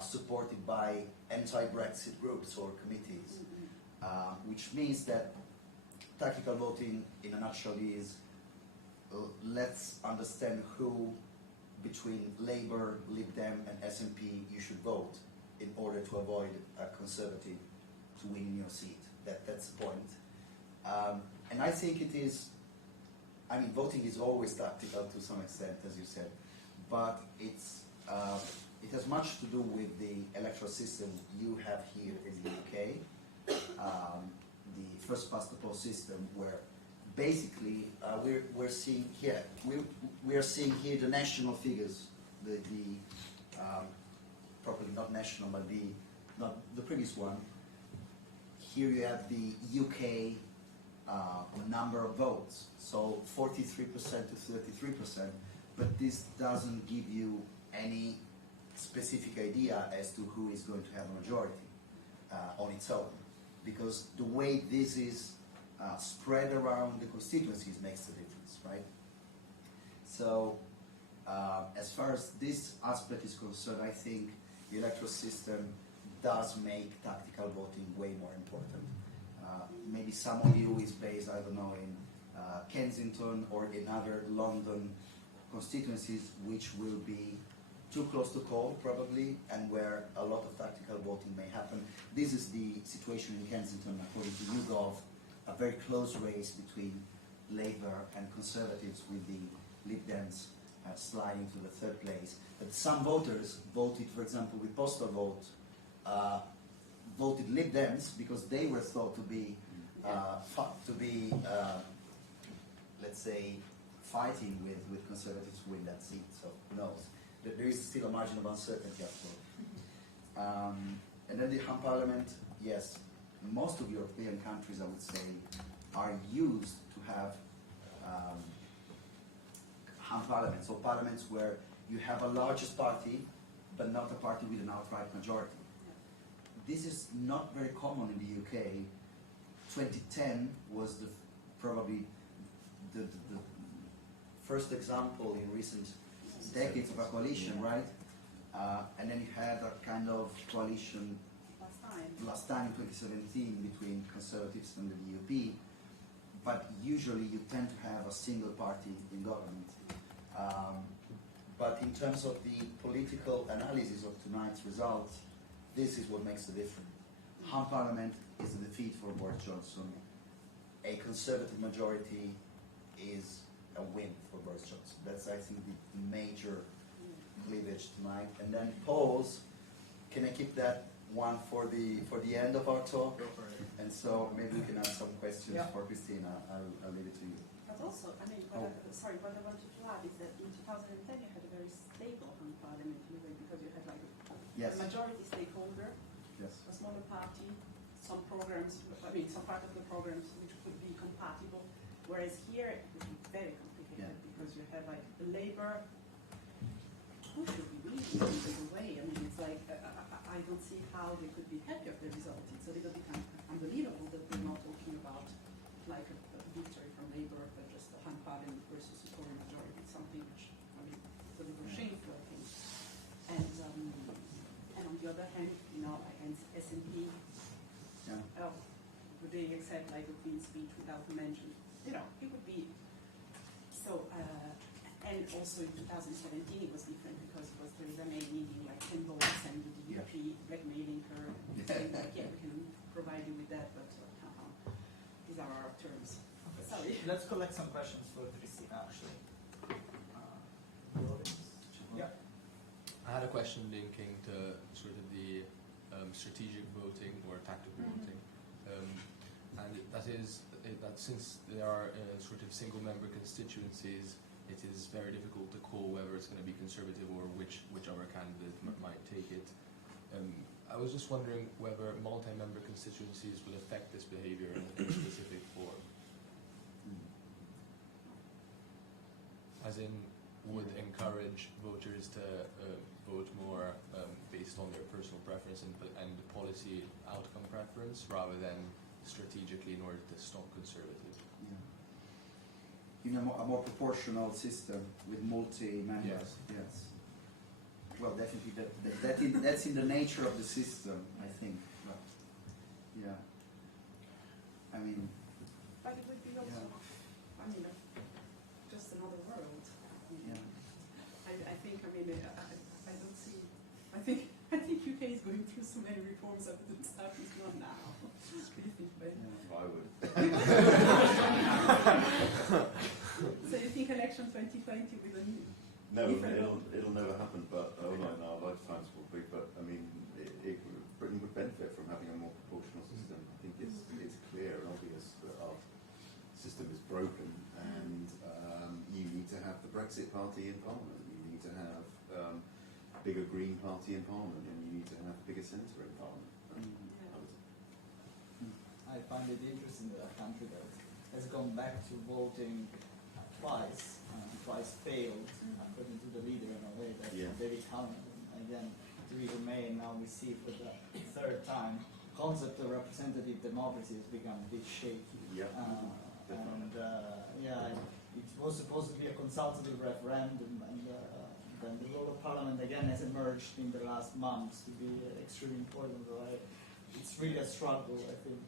supported by anti-Brexit groups or committees, which means that tactical voting, in a nutshell, is let's understand who between Labour, Lib Dem and SNP you should vote in order to avoid a Conservative to win your seat. That's the point. And I think it is, I mean, voting is always tactical to some extent, as you said, but it's, it has much to do with the electoral system you have here in the UK, the first past the post system, where basically we're seeing here, we are seeing here the national figures, the probably not national, but not the previous one. Here you have the UK number of votes, so 43% to 33%, but this doesn't give you any specific idea as to who is going to have a majority on its own, because the way this is spread around the constituencies makes a difference, right? So as far as this aspect is concerned, I think the electoral system does make tactical voting way more important. Maybe some of you is based, I don't know, in Kensington or in other London constituencies, which will be too close to call, probably, and where a lot of tactical voting may happen. This is the situation in Kensington, according to YouGov, a very close race between Labour and Conservatives, with the Lib Dems sliding to the third place. But some voters voted, for example, with postal vote, voted Lib Dems because they were thought to be, let's say, fighting with Conservatives to win that seat. So who knows? There is still a margin of uncertainty, of course. And then the hung parliament, yes, most of European countries, I would say, are used to have hung parliaments, so parliaments where you have a largest party, but not a party with an outright majority. This is not very common in the UK. 2010 was probably the first example in recent decades of a coalition, right? And then you had a kind of coalition Last time. last time in 2017 between Conservatives and the DUP, but usually you tend to have a single party in government. But in terms of the political analysis of tonight's results, this is what makes the difference. Hung Parliament is a defeat for Boris Johnson. A Conservative majority is a win for Boris Johnson. That's, I think, the major cleavage tonight. And then polls, can I keep that one for the end of our talk? And so maybe we can have some questions for Cristina. I'll leave it to you. But also, I mean, what I wanted to add is that in 2010 you had a very stable parliament in a way, because you had like a majority stakeholder, a smaller party, some programs, I mean, some part of the programs which could be compatible, whereas here it would be very complicated because you have like the Labour, who should be really in a way. I mean, it's like, I don't see how they could be happy of the result. It's a little bit unbelievable that we're not talking about like a victory from Labour, but just a hung parliament versus a Tory majority. It's something which, I mean, it's a little shameful, I think. And on the other hand, you know, against SNP, would they accept like a Queen's speech without mention? You know, it would be so. And also in 2017 it was different because it was Theresa May needing like 10 votes and the DUP blackmailing her, saying like, yeah, we can provide you with that, but these are our terms. Okay. Sorry. Let's collect some questions for Cristina, actually. Yeah. I had a question linking to sort of the strategic voting or tactical voting, and that is that since there are sort of single-member constituencies, it is very difficult to call whether it's going to be Conservative or whichever candidate might take it. I was just wondering whether multi-member constituencies will affect this behavior in a specific form. As in, would encourage voters to vote more based on their personal preference and policy outcome preference rather than strategically in order to stop Conservative. In a more proportional system with multi-members. Yes. Well, definitely that's in the nature of the system, I think. But, yeah. I mean. But it would be also, I mean, just another world. I think. I mean, I don't see. I think UK is going through so many reforms that wouldn't start this one now. What do you think, Ben? I would. So you think election 2020 with a new? No, it'll never happen. But not in our lifetimes will be. But I mean, Britain would benefit from having a more proportional system. I think it's clear and obvious that our system is broken, and you need to have the Brexit party in Parliament. You need to have a bigger Green party in Parliament, and you need to have a bigger centre in Parliament. I find it interesting that a country that has gone back to voting twice failed, according to the leader in a way that very common. Again, Theresa May, and now we see for the third time, concept of representative democracy has become a bit shaky. It was supposed to be a consultative referendum, and then the role of Parliament again has emerged in the last months to be extremely important. So it's really a struggle, I think.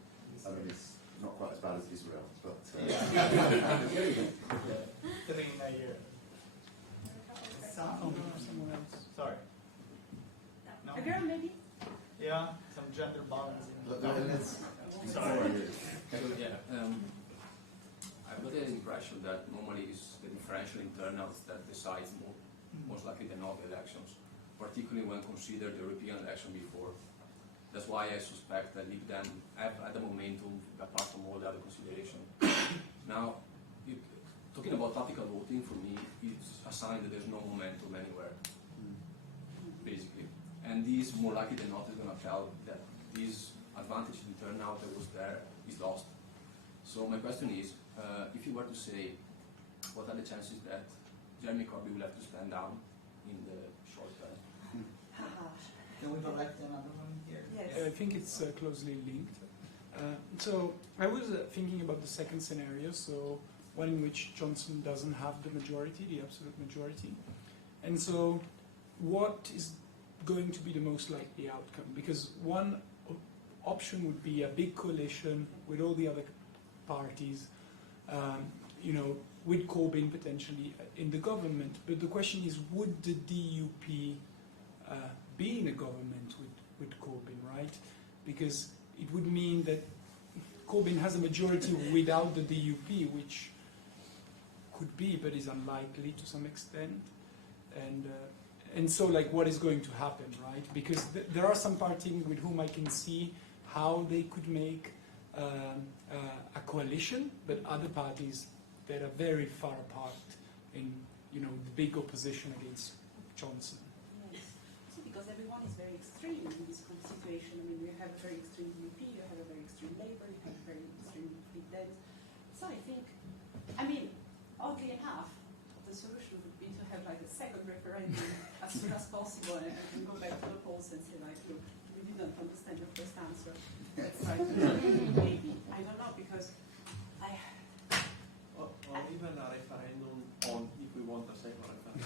I mean, it's not quite as bad as Israel, but... 3 in a year. Someone else. Sorry. No? A girl, maybe? Yeah, some gender balance. Sorry. I've got the impression that normally it's the differential internals that decides most likely the not elections, particularly when considered the European election before. That's why I suspect that Lib Dem have had a momentum apart from all the other considerations. Now, talking about tactical voting, for me, it's a sign that there's no momentum anywhere, basically. And this, more likely than not, is going to tell that this advantage in turnout that was there is lost. So my question is, if you were to say, what are the chances that Jeremy Corbyn will have to stand down in the short term? Can we collect another one here? Yes. I think it's closely linked. So I was thinking about the second scenario, so one in which Johnson doesn't have the majority, the absolute majority. And so what is going to be the most likely outcome? Because one option would be a big coalition with all the other parties, you know, with Corbyn potentially in the government. But the question is, would the DUP be in a government with Corbyn, right? Because it would mean that Corbyn has a majority without the DUP, which could be, but is unlikely to some extent. And so, like, what is going to happen, right? Because there are some parties with whom I can see how they could make a coalition, but other parties that are very far apart in, you know, the big opposition against Johnson. Yes. So because everyone is very extreme in this kind of situation. I mean, you have a very extreme UP, you have a very extreme Labour, you have a very extreme Lib Dems. So I think, I mean, oddly enough, the solution would be to have like a second referendum as soon as possible and go back to the polls and say like, look, we didn't understand the first answer. Let's try to maybe. I don't know, because or even a referendum on if we want a second referendum.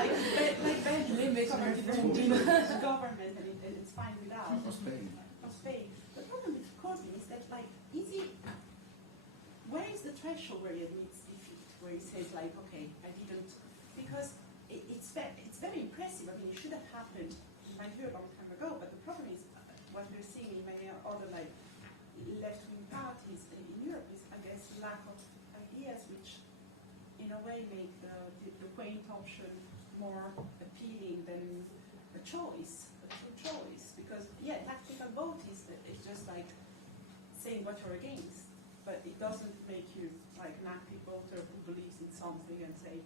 like government and it's fine without. Or Spain. Or Spain. The problem with Corbyn is that, like, where is the threshold where he admits defeat, where he says like, okay, I didn't, because it's very impressive. I mean, it should have happened in my view a long time ago, but the problem is what we're seeing in many other like left-wing parties in Europe is, I guess, lack of ideas, which in a way make the quaint option more appealing than a choice, a true choice. Because yeah, tactical vote is just like saying what you're against, but it doesn't make you like an active voter who believes in something and say,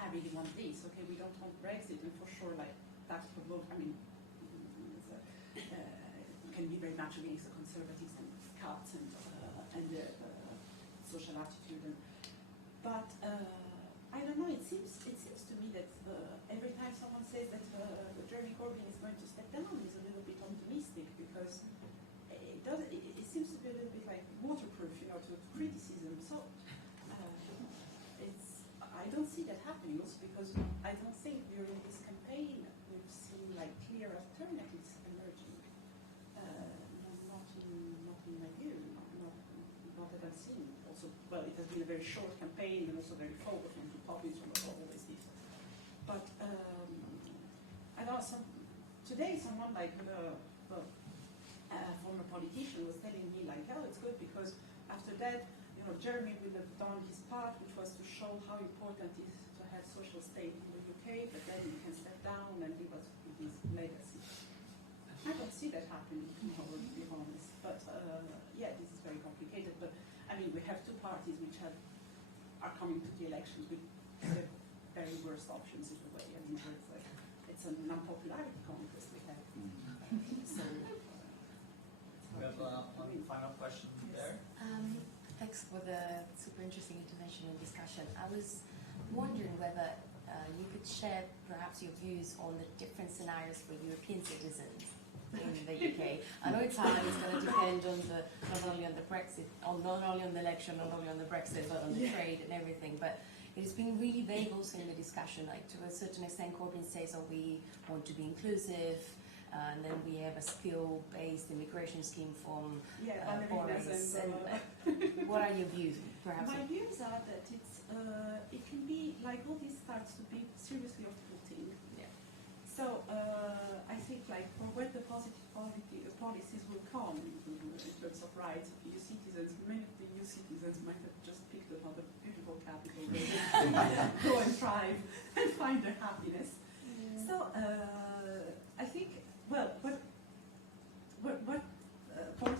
I really want this. Okay, we don't want Brexit, and for sure, like tactical vote. I mean, can be very much against the conservatives and cuts and the social attitude. But I don't know. It seems to me that every time someone says that Jeremy Corbyn is going to step down, is a little bit optimistic, because it seems to be a little bit like waterproof, you know, to criticism. So I don't see that happening, also because I don't think during this campaign we've seen like clear alternatives emerging. Not in my view, not that I've seen. Also, well, it has been a very short campaign and also very forward-looking to populism, as always is. But I know today someone like the former politician was telling me like, oh, it's good because after that, you know, Jeremy will have done his part, which was to show how important it is to have social state in the UK, but then he can step down and leave us with his legacy. I don't see that happening tomorrow, to be honest. But yeah, this is very complicated. But I mean, we have two parties which are coming to the elections with the very worst options in a way. I mean, it's an unpopularity contest we have. So we have one final question there. Thanks for the super interesting intervention and discussion. I was wondering whether you could share perhaps your views on the different scenarios for European citizens in the UK. I know it's hard, it's going to depend on not only on the Brexit, not only on the election, not only on the Brexit, but on the trade and everything. But it's been really vague also in the discussion. Like, to a certain extent, Corbyn says, oh, we want to be inclusive, and then we have a skill-based immigration scheme from Boris. What are your views, perhaps? My views are that it can be, like, all this starts to be seriously off-putting. Yeah. So I think, like, for when the positive policies will come in terms of rights of EU citizens, many of the EU citizens might have just picked another beautiful capital where they can go and thrive and find their happiness. Yeah. So I think, well, what Boris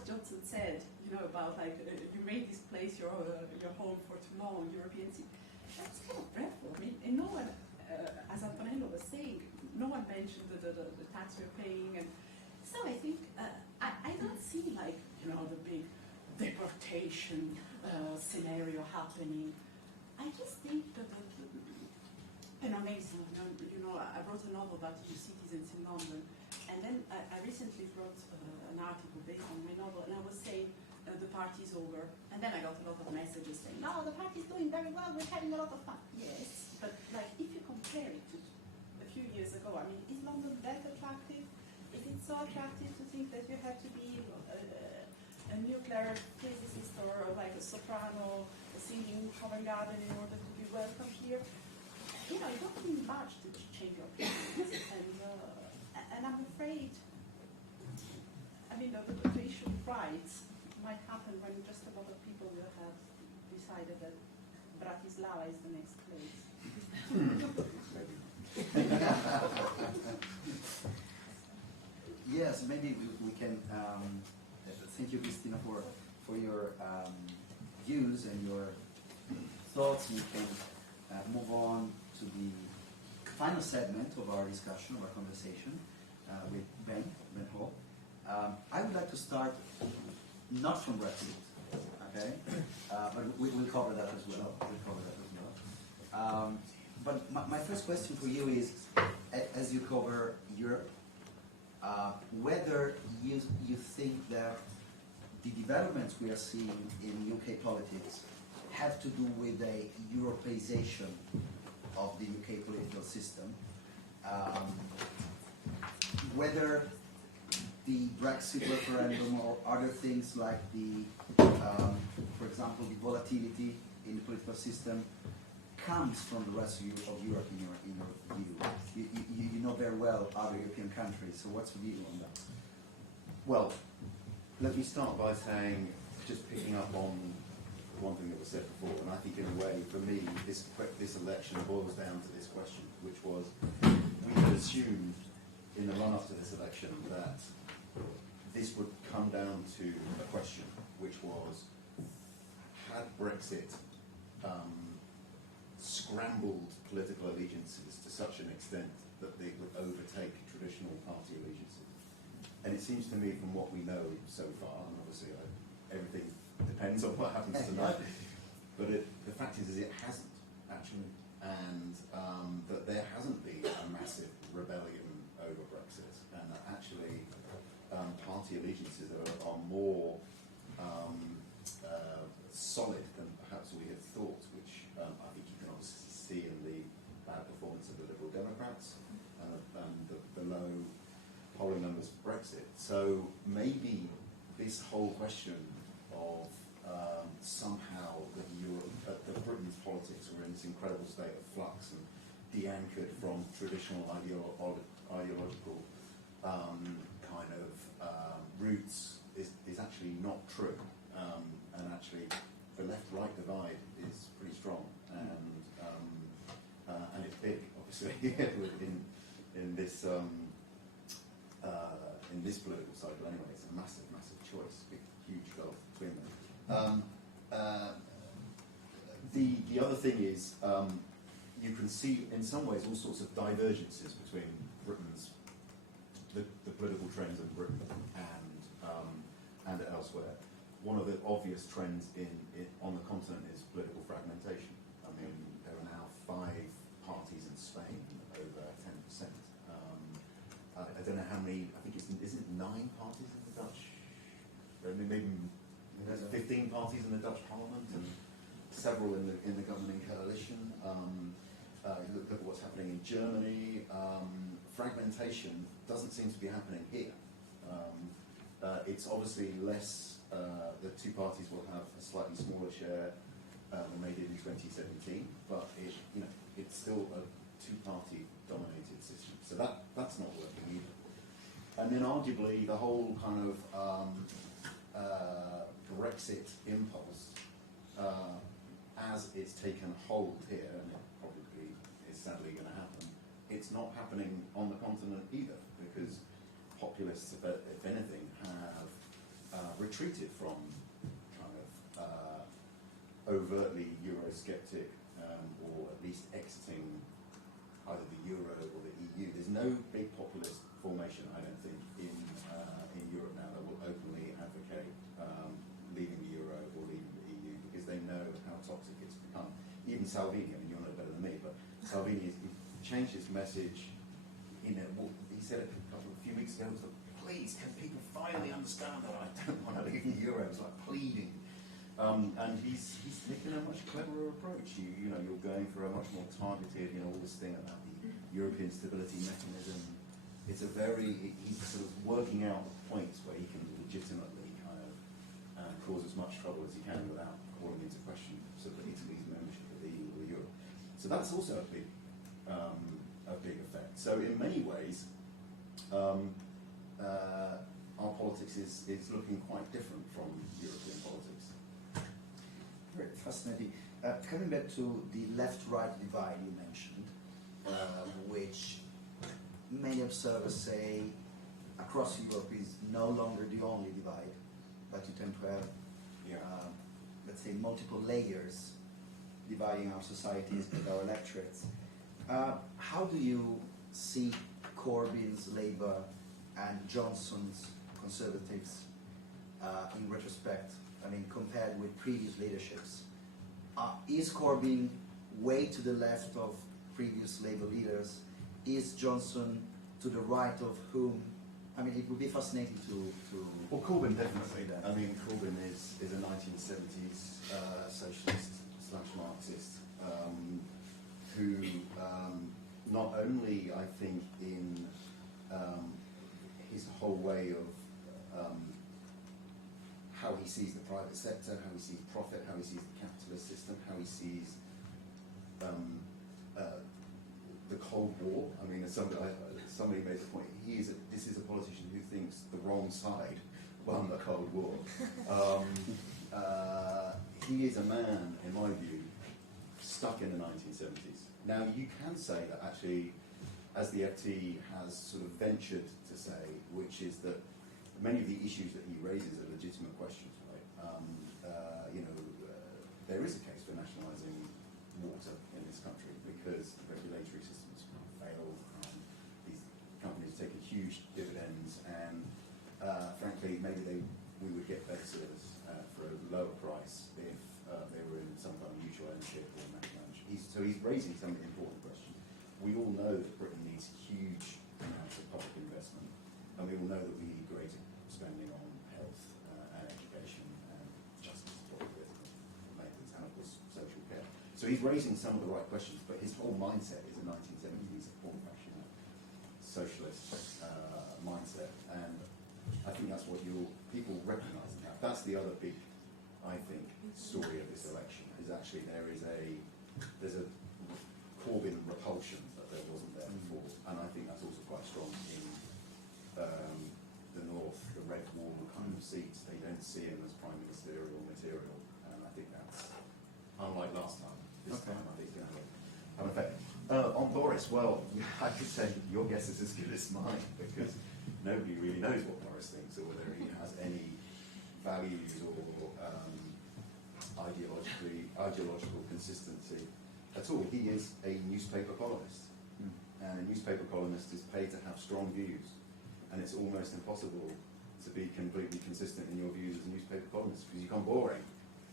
Johnson said, you know, about like you made this place your home for too long, European city. That's kind of dreadful. I mean, and no one, as Antonello was saying, no one mentioned the tax we're paying, and so I think I don't see like, you know, the big deportation scenario happening. I just think that and amazing. You know, I wrote a novel about EU citizens in London, and then I recently wrote an article based on my novel, and I was saying the party's over, and then I got a lot of messages saying, no, the party's doing very well, we're having a lot of fun. Yes, but like if you compare it to a few years ago, I mean, is London that attractive? so attractive to think that you have to be a nuclear physicist or like a soprano singing Covent Garden in order to be welcome here. You know, you don't need much to change your opinions, and I'm afraid, I mean, the issue of rights might happen when just a lot of people will have decided that Bratislava is the next place. Yes, maybe we can. Thank you, Cristina, for your views and your thoughts. We can move on to the final segment of our discussion, of our conversation with Ben Hall. I would like to start not from Brexit, okay, but we'll cover that as well. But my first question for you is, as you cover Europe, whether you think that the developments we are seeing in UK politics have to do with a Europeization of the UK political system, whether the Brexit referendum or other things like the, for example, the volatility in the political system comes from the rest of Europe in your view. You know very well other European countries, so what's your view on that? Well, let me start by saying, just picking up on one thing that was said before, and I think in a way, for me, this election boils down to this question, which was, we had assumed in the run-up to this election that this would come down to a question, which was, had Brexit scrambled political allegiances to such an extent that they would overtake traditional party allegiances? And it seems to me, from what we know so far, and obviously everything depends on what happens tonight, but the fact is it hasn't, actually, and that there hasn't been a massive rebellion over Brexit, and that actually party allegiances are more solid than perhaps we had thought, which I think you can obviously see in the bad performance of the Liberal Democrats and the low polling numbers for Brexit. So maybe this whole question of somehow that Britain's politics were in this incredible state of flux and de-anchored from traditional ideological kind of roots is actually not true. And actually, the left-right divide is pretty strong, and it's big, obviously, in this political cycle. Anyway, it's a massive, massive choice, big, huge gulf between them. The other thing is, you can see in some ways all sorts of divergences between the political trends in Britain and elsewhere. One of the obvious trends on the continent is political fragmentation. I mean, there are now 5 parties in Spain, over 10%. I don't know how many. I think is it 9 parties in the Dutch? Maybe there's 15 parties in the Dutch Parliament and several in the governing coalition. Look at what's happening in Germany. Fragmentation doesn't seem to be happening here. It's obviously less. The 2 parties will have a slightly smaller share than they did in 2017, but it's still a 2-party dominated system. So that's not working either. And then arguably the whole kind of Brexit impulse, as it's taken hold here, and it probably is sadly going to happen, it's not happening on the continent either, because populists, if anything, have retreated from kind of overtly Eurosceptic, or at least exiting either the Euro or the EU. There's no big populist formation, I don't think, in Europe now that will openly advocate leaving the Euro or leaving the EU, because they know how toxic it's become. Even Salvini, I mean, you'll know better than me, but Salvini has changed his message. He said it a few weeks ago, was like, please, can people finally understand that I don't want to leave the Euro? It's like pleading. And he's taken a much cleverer approach. You're going for a much more targeted, all this thing about the European Stability Mechanism, it's a very, he's sort of working out points where he can legitimately kind of cause as much trouble as he can without calling into question sort of Italy's membership of the EU or Europe. So that's also a big effect. So in many ways, our politics is looking quite different from European politics. Very fascinating. Coming back to the left-right divide you mentioned, which many observers say across Europe is no longer the only divide, but you tend to have, let's say, multiple layers dividing our societies and our electorates. How do you see Corbyn's Labour and Johnson's Conservatives in retrospect, I mean, compared with previous leaderships? Is Corbyn way to the left of previous Labour leaders? Is Johnson to the right of whom? I mean, it would be fascinating to Well, Corbyn definitely. I mean, Corbyn is a 1970s socialist / Marxist who not only, I think, in his whole way of how he sees the private sector, how he sees profit, how he sees the capitalist system, how he sees the Cold War. I mean, somebody made the point, this is a politician who thinks the wrong side won the Cold War. He is a man, in my view, stuck in the 1970s. Now, you can say that actually, as the FT has sort of ventured to say, which is that many of the issues that he raises are legitimate questions, right? There is a case for nationalising water in this country because the regulatory systems failed. These companies are taking huge dividends, and frankly, maybe we would get better service for a lower price if they were in some kind of mutual ownership or national ownership. So he's raising some important questions. We all know that Britain needs huge amounts of public investment, and we all know that we need greater spending on health and education and justice, maintenance, and of course social care. So he's raising some of the right questions, but his whole mindset is a 1970s old-fashioned socialist mindset, and I think that's what people recognise now. That's the other big, I think, story of this election, is actually there's a Corbyn repulsion that there wasn't there before, and I think that's also quite strong in the north, the red wall kind of seats. They don't see him as prime ministerial material, and I think that's unlike last time. This time I think it's going to have an effect. On Boris, well, I could say your guess is as good as mine, because nobody really knows what Boris thinks or whether he has any values or ideological consistency at all. He is a newspaper columnist, and a newspaper columnist is paid to have strong views, and it's almost impossible to be completely consistent in your views as a newspaper columnist because you become boring.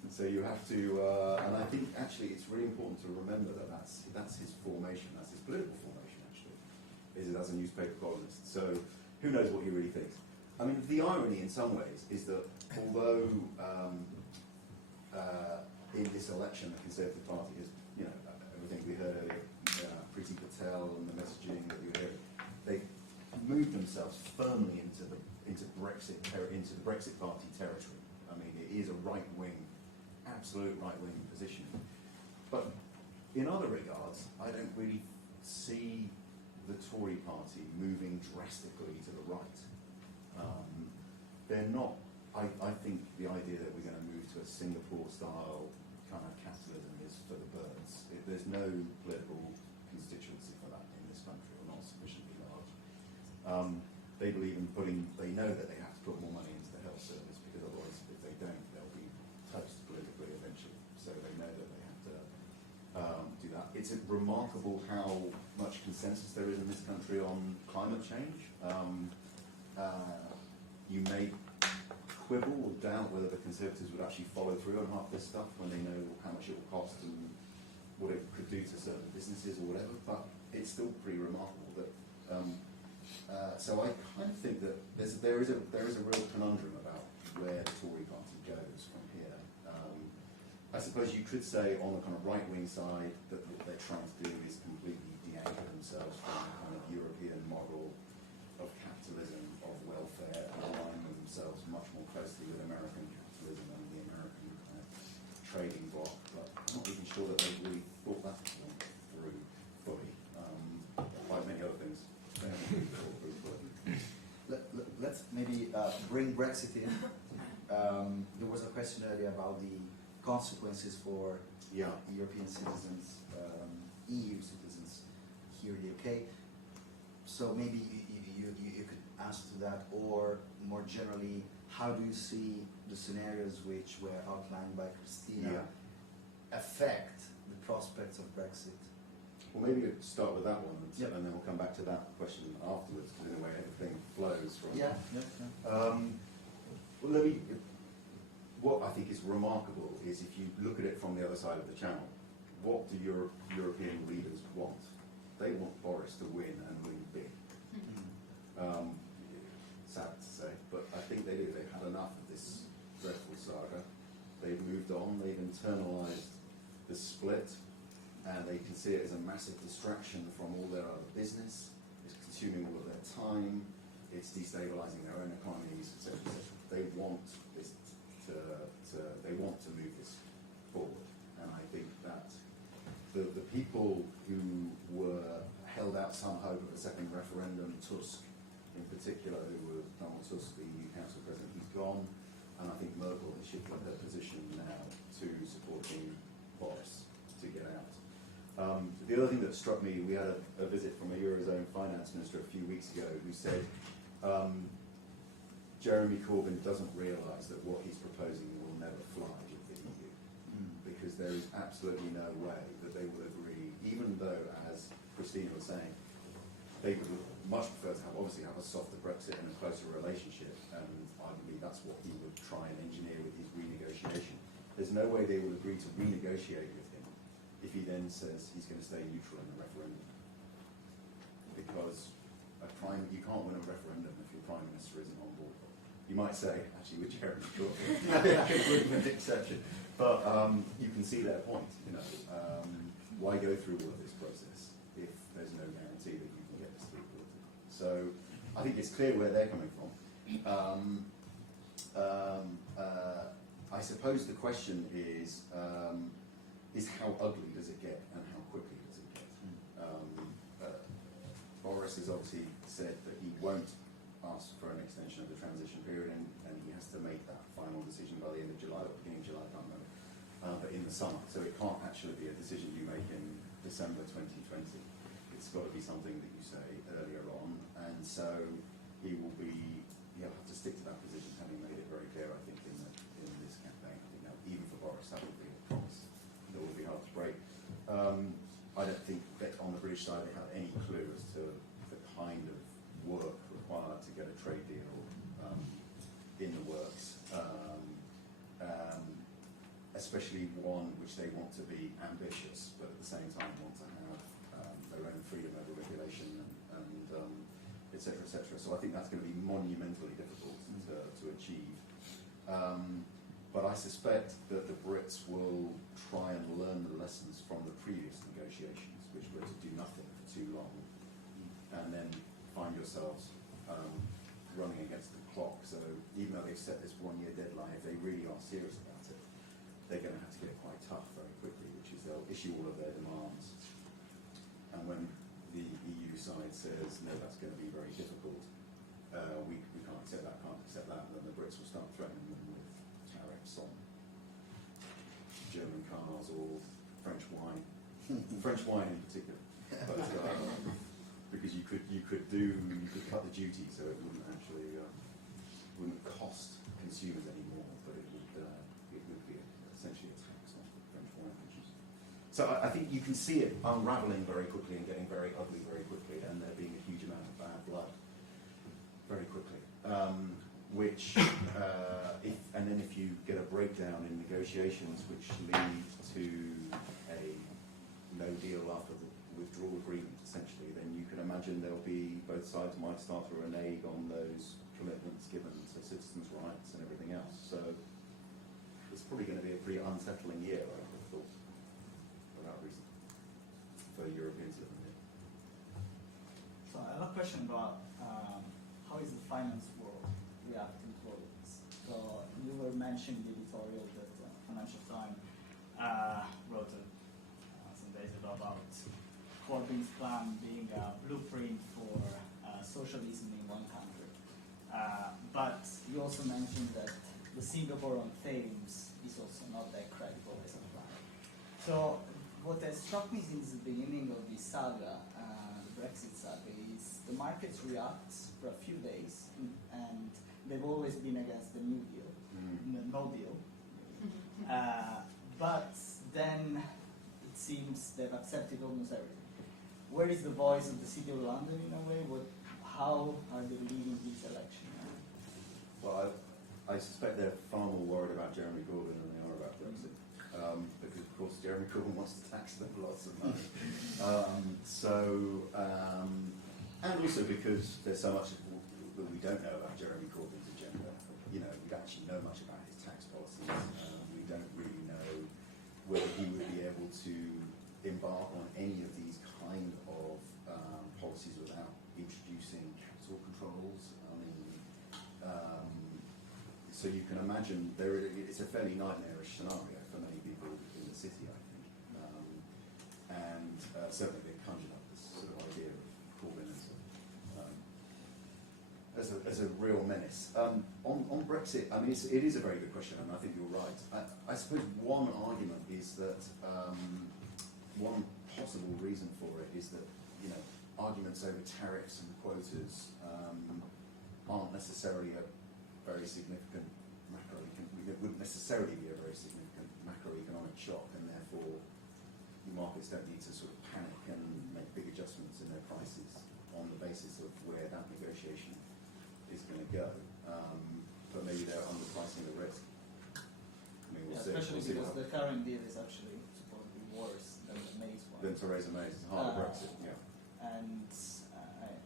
So you have to, and I think actually it's really important to remember that that's his formation, that's his political formation actually, is as a newspaper columnist. So who knows what he really thinks? I mean, the irony in some ways is that although in this election the Conservative Party is, everything we heard earlier, Priti Patel and the messaging that you heard, they moved themselves firmly into the Brexit Party territory. I mean, it is a right-wing, absolute right-wing position. But in other regards, I don't really see the Tory party moving drastically to the right. They're not, I think the idea that we're going to move to a Singapore-style kind of capitalism is for the birds. There's no political constituency for that in this country, or not sufficiently large. They believe in they know that they have to put more money into the health service, because otherwise, if they don't, they'll be toast politically eventually. So they know that they have to do that. It's remarkable how much consensus there is in this country on climate change. You may quibble or doubt whether the Conservatives would actually follow through on half this stuff when they know how much it will cost and what it could do to certain businesses or whatever, but it's still pretty remarkable that. So I kind of think that there is a real conundrum about where the Tory party goes from here. I suppose you could say on the kind of right-wing side that what they're trying to do is completely de-anchor themselves from the kind of European model themselves much more closely with American capitalism and the American trading bloc, but I'm not even sure that they really thought that through fully, like many other things. They haven't really thought through fully. Let's maybe bring Brexit in. There was a question earlier about the consequences for European citizens, EU citizens here in the UK. So maybe you could answer to that, or more generally, how do you see the scenarios which were outlined by Cristina affect the prospects of Brexit? Well, maybe we'll start with that one, and then we'll come back to that question afterwards, because in a way everything flows from well, let me, what I think is remarkable is if you look at it from the other side of the channel, what do European leaders want? They want Boris to win and win big. Sad to say, but I think they do. They've had enough of this dreadful saga. They've moved on. They've internalized the split, and they can see it as a massive distraction from all their other business. It's consuming all of their time. It's destabilizing their own economies, etc. They want this they want to move this forward, and I think that the people who were held out some hope of a second referendum, Tusk in particular, who was Donald Tusk, the EU Council President, he's gone, and I think Merkel has shifted her position now to supporting Boris to get out. The other thing that struck me, we had a visit from a Eurozone finance minister a few weeks ago who said Jeremy Corbyn doesn't realise that what he's proposing will never fly with the EU, because there is absolutely no way that they will agree, even though, as Cristina was saying, they would much prefer to obviously have a softer Brexit and a closer relationship, and arguably that's what he would try and engineer with his renegotiation. There's no way they will agree to renegotiate with him if he then says he's going to stay neutral in the referendum, because you can't win a referendum if your Prime Minister isn't on board. You might say, actually, with Charing the Event, an exception, but you can see their point. Why go through all of this process if there's no guarantee that you can get this through politically? So I think it's clear where they're coming from. I suppose the question is how ugly does it get and how quickly does it get? Boris has obviously said that he won't ask for an extension of the transition period, and he has to make that final decision by the end of July or beginning of July, I can't remember, but in the summer. So it can't actually be a decision you make in December 2020. It's got to be something that you say earlier on, and so he'll have to stick to that position, having made it very clear, I think, in this campaign. I think that even for Boris, that would be a promise that will be hard to break. I don't think that on the British side they have any clue as to the kind of work required to get a trade deal in the works, especially one which they want to be ambitious, but at the same time want to have their own freedom over regulation and et cetera, et cetera. So I think that's going to be monumentally difficult to achieve. But I suspect that the Brits will try and learn the lessons from the previous negotiations, which were to do nothing for too long, and then find yourselves running against the clock. So even though they've set this one-year deadline, if they really are serious about it, they're going to have to get quite tough very quickly, which is they'll issue all of their demands. And when the EU side says, no, that's going to be very difficult, we can't accept that, then the Brits will start threatening them with tariffs on German cars or French wine. French wine in particular. But, because you could cut the duty so it wouldn't actually wouldn't cost consumers any more, but it would be essentially a tax on French wine producers. So I think you can see it unravelling very quickly and getting very ugly very quickly, and there being a huge amount of bad blood very quickly. And then if you get a breakdown in negotiations which lead to a no deal after the withdrawal agreement, essentially, then you can imagine there'll be, both sides might start to renege on those commitments given to citizens' rights and everything else. So it's probably going to be a pretty unsettling year, I would have thought, for that reason, for Europeans living here. So I have a question about how is the finance world reacting to all of mentioned the editorial that Financial Times wrote some days ago about Corbyn's plan being a blueprint for socialism in one country. But you also mentioned that the Singapore on Thames is also not that credible as a plan. So what has struck me since the beginning of this saga, the Brexit saga, is the markets react for a few days, and they've always been against the New Deal, no deal. But then it seems they've accepted almost everything. Where is the voice of the City of London in a way? How are they leading this election? Well, I suspect they're far more worried about Jeremy Corbyn than they are about Brexit. Because, of course, Jeremy Corbyn wants to tax them lots of money. And also because there's so much that we don't know about Jeremy Corbyn's agenda. You know, we don't actually know much about his tax policies. We don't really know whether he would be able to embark on any of these kind of policies without introducing capital controls. I mean, so you can imagine it's a fairly nightmarish scenario for many people in the city, I think. And certainly they conjured up this sort of idea of Corbyn as a real menace. On Brexit, I mean, it is a very good question, and I think you're right. I suppose one argument is that one possible reason for it is that, you know, arguments over tariffs and quotas aren't necessarily a very significant it wouldn't necessarily be a very significant macroeconomic shock, and therefore the markets don't need to sort of panic and make big adjustments in their prices on the basis of where that negotiation is going to go. But maybe they're underpricing the risk. I mean, we'll see. Especially We'll see because the current deal is actually supposed to be worse than the May's one. Than Theresa May's. It's hard Brexit, yeah. And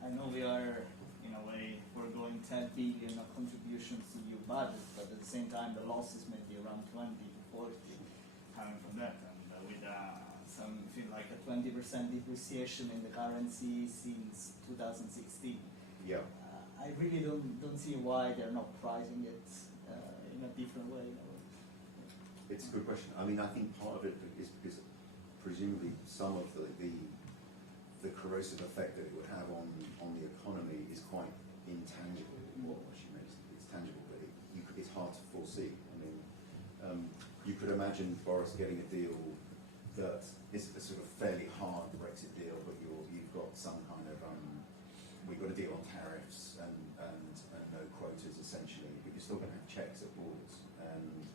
I know we are, in a way, foregoing 10 billion of contributions to the EU budget, but at the same time the losses may be around 20 to 40 coming from that. And with something like a 20% depreciation in the currency since 2016. Yeah. I really don't see why they're not pricing it in a different way. It's a good question. I mean, I think part of it is because presumably some of the corrosive effect that it would have on the economy is quite intangible. Well, she makes it's tangible, but it's hard to foresee. I mean, you could imagine Boris getting a deal that is a sort of fairly hard Brexit deal, but you've got some kind of we've got a deal on tariffs and no quotas essentially, but you're still going to have checks at borders, and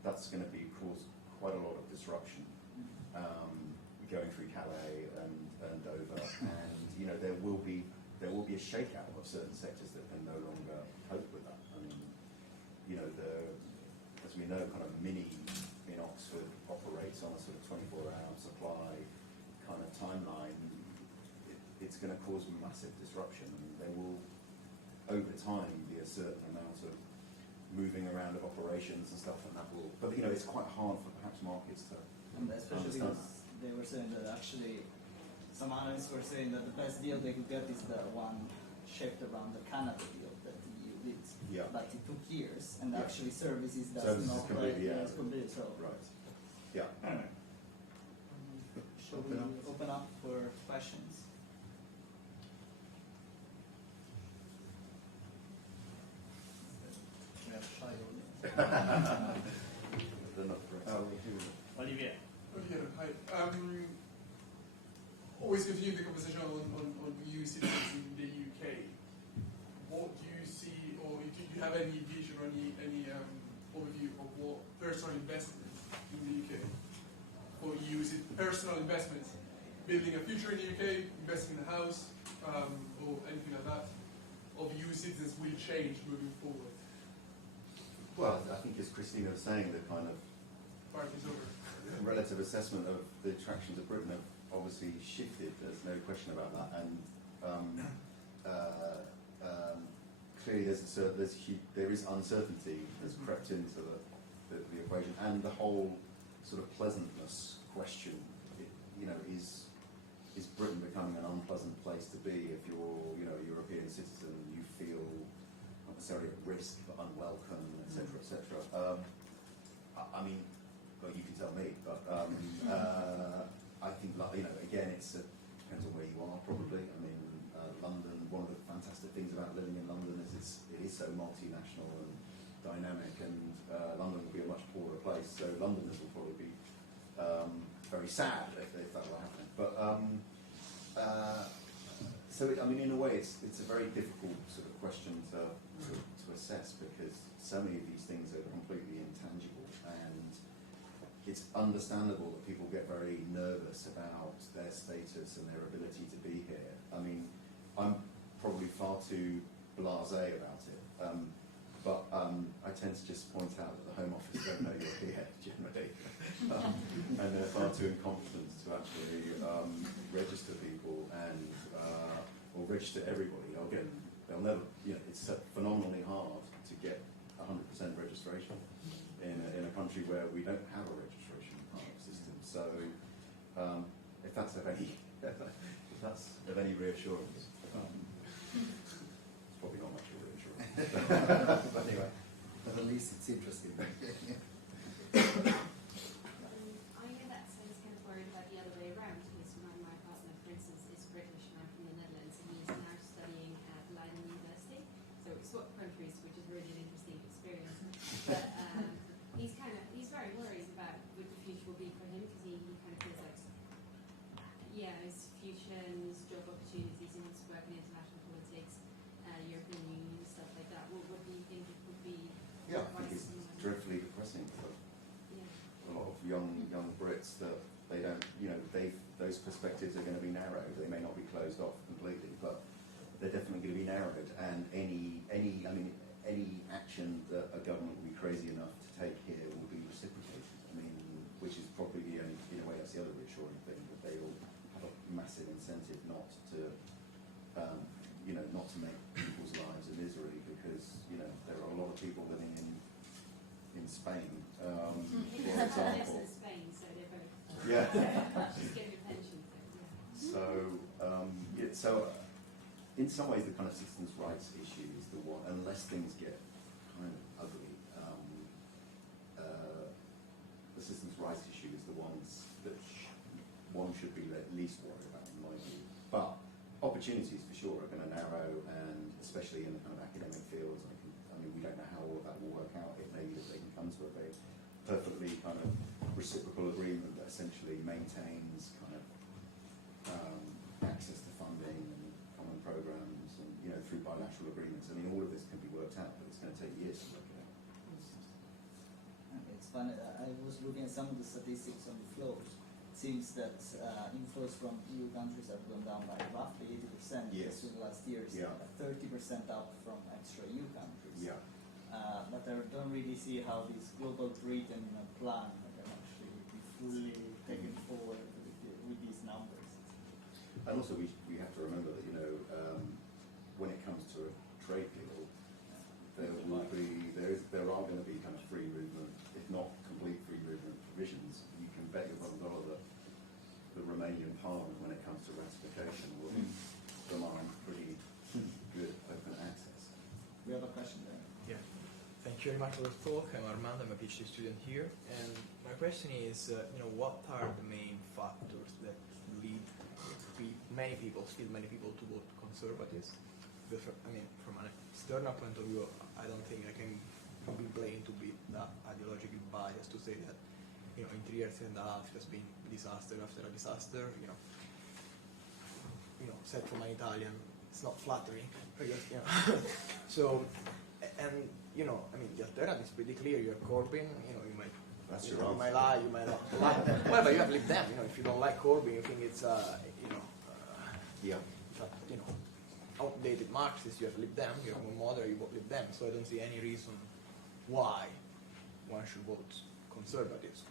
that's going to cause quite a lot of disruption going through Calais and Dover, and you know there will be a shakeout of certain sectors that can no longer cope with that. I mean, you know, as we know, kind of Mini in Oxford operates on a sort of 24-hour supply kind of timeline. It's going to cause massive disruption, and there will, over time, be a certain amount of moving around of operations and stuff, and that will. But you know, it's quite hard for perhaps markets to. And especially because they were saying that actually, some analysts were saying that the best deal they could get is the one shaped around the Canada deal that the EU did. Yeah. But it took years, and Yeah. actually services does Services not completely, yeah. it's completely so. Right. Yeah. Shall we open up for questions? We have a shy audience. They're not Olivier. Olivier, hi. Always continuing the conversation on EU citizens in the UK. What do you see, or do you have any vision or any overview of what personal investment in the UK for EU? Is it personal investments, building a future in the UK, investing in a house, or anything like that, of EU citizens will change moving forward? Well, I think as Christina was saying, the kind of Party's over. relative assessment of the attractions of Britain have obviously shifted. There's no question about that, and clearly there is uncertainty that's crept into the equation, and the whole sort of pleasantness question. Is Britain becoming an unpleasant place to be if you're a European citizen? You feel, not necessarily at risk, but unwelcome, etc., etc. I mean, well, you can tell me, but I think, again, depends on where you are, probably. I mean, London, one of the fantastic things about living in London is it is so multinational and dynamic, and London will be a much poorer place, so Londoners will probably be very sad if that were happening. But I mean, in a way, it's a very difficult sort of question to assess, because so many of these things are completely intangible, and it's understandable that people get very nervous about their status and their ability to be here. I mean, I'm probably far too blasé about it, but I tend to just point out that the Home Office don't know you're here generally, and they're far too incompetent to actually register people and or register everybody. They'll never. It's phenomenally hard to get 100% registration in a country where we don't have a registration system. So if that's of any reassurance, it's probably not much of a reassurance. But anyway, But at least it's interesting. I in that sense kind of worried about the other way around, because my partner, for instance, is British and I'm from the Netherlands, and he's now studying at Leiden University, so swap countries, which is really an interesting experience. But he's very worried about what the future will be for him, because he kind of feels like, his future and his job opportunities in his work in international politics, European Union, stuff like that. What do you think it would be? yeah, I think it's dreadfully depressing for a lot of young Brits that they don't, those perspectives are going to be narrowed. They may not be closed off completely, but they're definitely going to be narrowed. And any action that a government will be crazy enough to take here will be reciprocated. I mean, which is probably the only, in a way, that's the other reassuring thing, that they will have a massive incentive not to, not to make people's lives a misery, because there are a lot of people living in Spain, for example. In Spain, so they're both. Yeah. She's getting a pension. So in some ways, the kind of citizens' rights issue is the one, unless things get kind of ugly, the citizens' rights issue is the ones that one should be at least worried about, in my view. But opportunities for sure are going to narrow, and especially in the kind of academic fields. We don't know how all of that will work out. It may be that they can come to a very perfectly kind of reciprocal agreement that essentially maintains kind of access to funding and common programs, and through bilateral agreements. All of this can be worked out, but it's going to take years to work it out. It's funny. I was looking at some of the statistics on the flows. It seems that inflows from EU countries have gone down by roughly 80% Yes. in the last years, Yeah. 30% up from extra EU countries. Yeah. But I don't really see how this global Britain plan can actually be fully taken forward with these numbers. And also, we have to remember that when it comes to a trade deal, there are going to be kind of free movement, if not complete free movement provisions. You can bet your bottom dollar that the Romanian Parliament, when it comes to ratification, will demand pretty good open access. We have a question there. Yeah. Thank you very much for the talk. I'm Armando. I'm a PhD student here, and my question is, what are the main factors that lead many people to vote conservatives? From an external point of view, I don't think I can be blamed to be that ideologically biased to say that, in 3 years and a half, it has been disaster after a disaster. Said from an Italian, it's not flattering, I guess. So, and the alternative is pretty clear. You're Corbyn. You might. That's you your answer. might lie. You might not like. Well, but you have Lib Dem. If you don't like Corbyn, you think it's Yeah. outdated Marxist. You have Lib Dem. You're more moderate. You vote Lib Dem. So I don't see any reason why one should vote conservatives.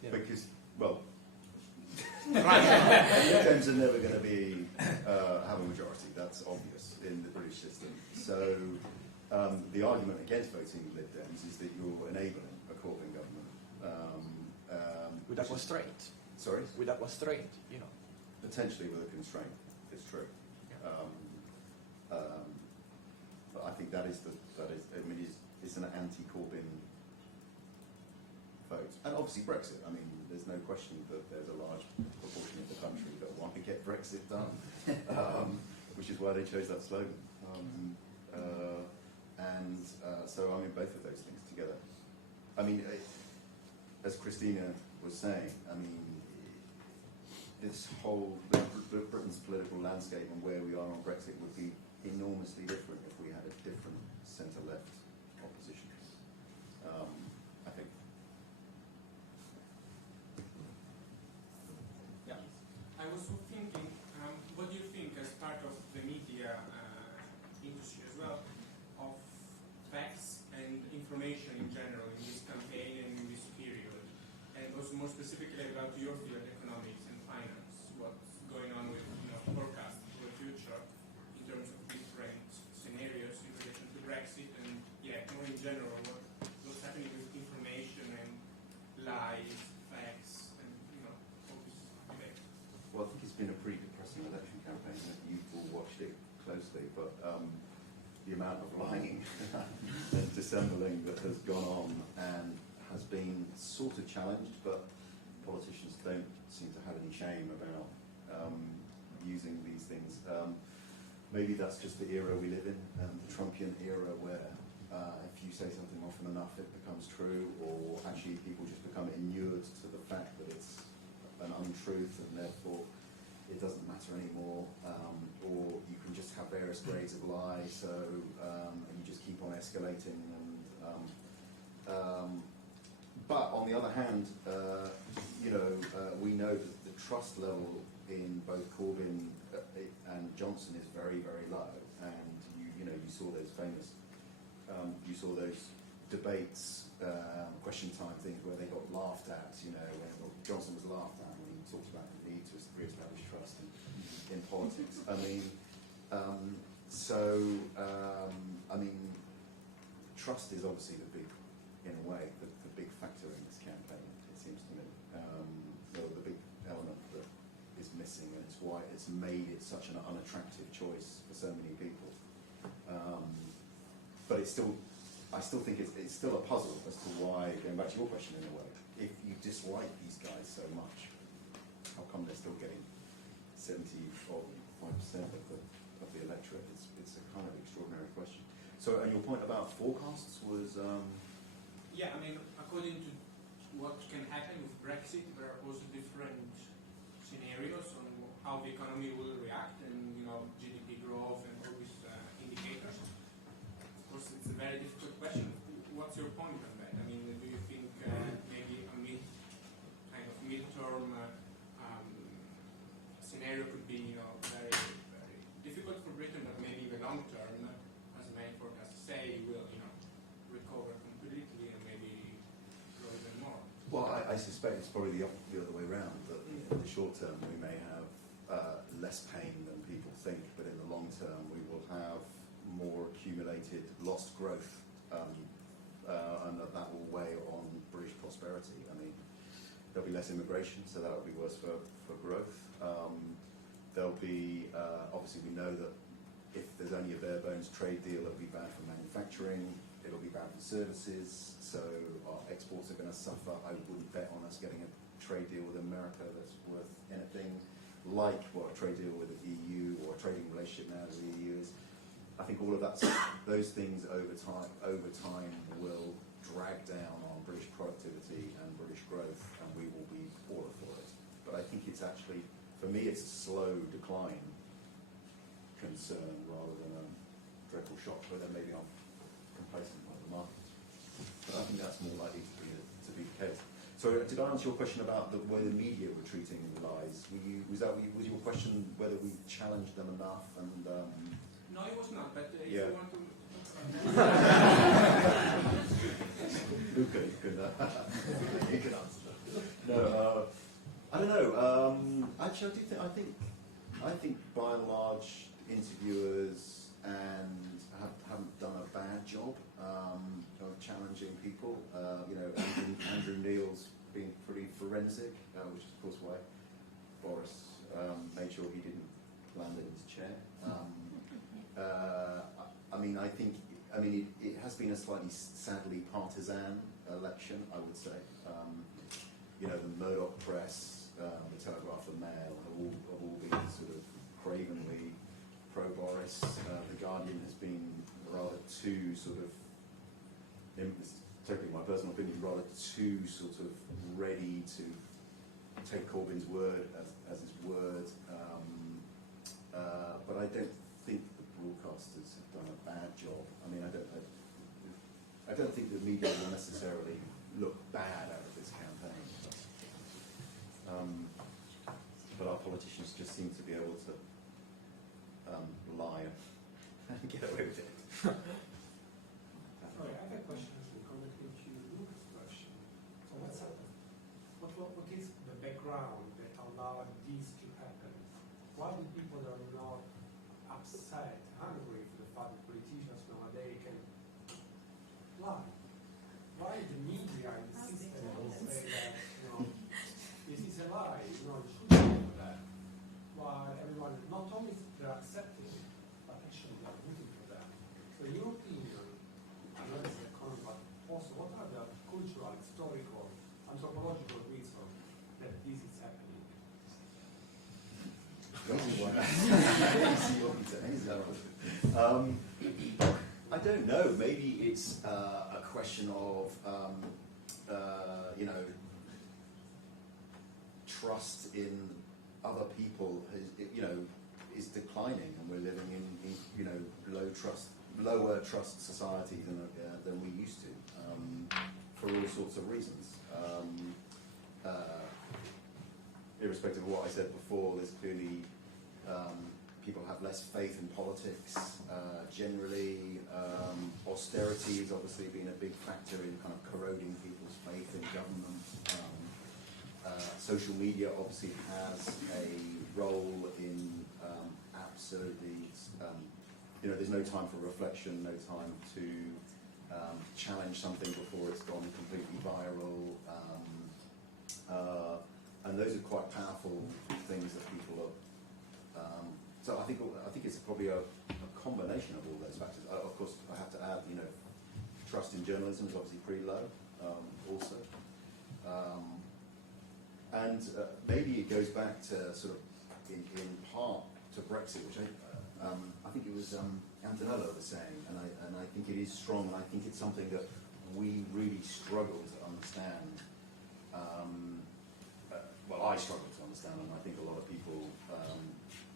Because, well, Dems are never going to be have a majority. That's obvious in the British system. So the argument against voting Lib Dems is that you're enabling a Corbyn government. With a constraint. Sorry? With a constraint, Potentially with a constraint, it's true. But I think that is the that is, I mean, it's an anti-Corbyn vote. And obviously Brexit. I mean, there's no question that there's a large proportion of the country that want to get Brexit done, which is why they chose that slogan. So I mean, both of those things together. I mean, as Cristina was saying, I mean, this whole Britain's political landscape and where we are on Brexit would be enormously different if we had a different centre-left opposition. I think. Yeah. I was thinking, what do you think, as part of the media industry as well, of facts and information in general in this campaign and in this period, and also more specifically about your field, economics and finance, what's going on with forecasts for the future in terms of different scenarios in relation to Brexit, and more in general, what's happening with information and lies, facts, and all this debate. Well, I think it's been a pretty depressing election campaign. You've all watched it closely, but the amount of lying and dissembling that has gone on and has been sort of challenged, but politicians don't seem to have any shame about using these things. Maybe that's just the era we live in, the Trumpian era, where if you say something often enough, it becomes true, or actually people just become inured to the fact that it's an untruth, and therefore it doesn't matter anymore, or you can just have various grades of lie, so and you just keep on escalating. But on the other hand, we know that the trust level in both Corbyn and Johnson is very, very low, and you saw those famous, you saw those debates, question time things where they got laughed at. When Johnson was laughed at when he talked about the need to re-establish trust in politics. I mean, trust is obviously the big, in a way, the big factor in this campaign. It seems to me, the big element that is missing, and it's why it's made it such an unattractive choice for so many people. But I still think it's still a puzzle as to why, going back to your question in a way, if you dislike these guys so much, how come they're still getting 75% of the electorate? It's a kind of extraordinary question. So, and your point about forecasts was? Yeah, I mean, according to what can happen with Brexit, there are also different scenarios on how the economy will react, and GDP growth and all these indicators. Of course, it's a very difficult question. What's your point on that? I mean, do you think maybe a midterm scenario could be very, very difficult for Britain, but maybe the long term, as many forecasts say, will recover completely and maybe grow even more? Well, I suspect it's probably the other way around. That in the short term we may have less pain than people think, but in the long term we will have more accumulated lost growth, and that will weigh on British prosperity. I mean, there'll be less immigration, so that will be worse for growth. There'll be, obviously we know that if there's only a bare bones trade deal, it'll be bad for manufacturing, it'll be bad for services, so our exports are going to suffer. I wouldn't bet on us getting a trade deal with America that's worth anything like what a trade deal with the EU or a trading relationship now with the EU is. I think all of that, those things over time will drag down on British productivity and British growth, and we will be poorer for it. But I think it's actually, for me, it's a slow decline concern rather than a dreadful shock. But then maybe I'm complacent by the market. But I think that's more likely to be the case. So did I answer your question about the way the media were treating the lies? Was your question whether we challenged them enough? And no, it was not. But if yeah. you want to. Luca, you can answer that. No, I don't know. Actually, I think by and large, interviewers haven't done a bad job of challenging people. Andrew Neil's been pretty forensic, which is of course why Boris made sure he didn't land in his chair. I mean, I think I mean, it has been a slightly, sadly, partisan election, I would say. You know, the Murdoch press, the Telegraph and Mail have all been sort of cravenly pro-Boris. The Guardian has been rather too sort of, it's totally my personal opinion, rather too sort of ready to take Corbyn's word as his word. But I don't think the broadcasters have done a bad job. I mean, I don't think the media will necessarily look bad out of this campaign. But our politicians just seem to be able to lie and get away with it. Sorry, I have a question connected to Luke's question. So what's happened? What is the background that allowed this to happen? Why do people are not upset, hungry for the fact that politicians nowadays can lie? Why the media and the system will say that, you know, this is a lie, you know, you shouldn't do that? While everyone, not only they're accepting it, but actually they're rooting for that. So in your opinion, I know it's economic, but also what are the cultural, historical, anthropological reasons that this is happening? I don't know. Maybe it's a question of you know, trust in other people. You know, is declining, and we're living in you know, lower trust society than we used to, for all sorts of reasons. Irrespective of what I said before, there's clearly people have less faith in politics generally. Austerity has obviously been a big factor in kind of corroding people's faith in government. Social media obviously has a role in absolutely, you know, there's no time for reflection, no time to challenge something before it's gone completely viral. And those are quite powerful things that people are. So I think it's probably a combination of all those factors. Of course, I have to add, you know, trust in journalism is obviously pretty low, also. And maybe it goes back to sort of, in part, to Brexit, which I think it was Antonello was saying, and I think it is strong, and I think it's something that we really struggle to understand. Well, I struggle to understand, and I think a lot of people,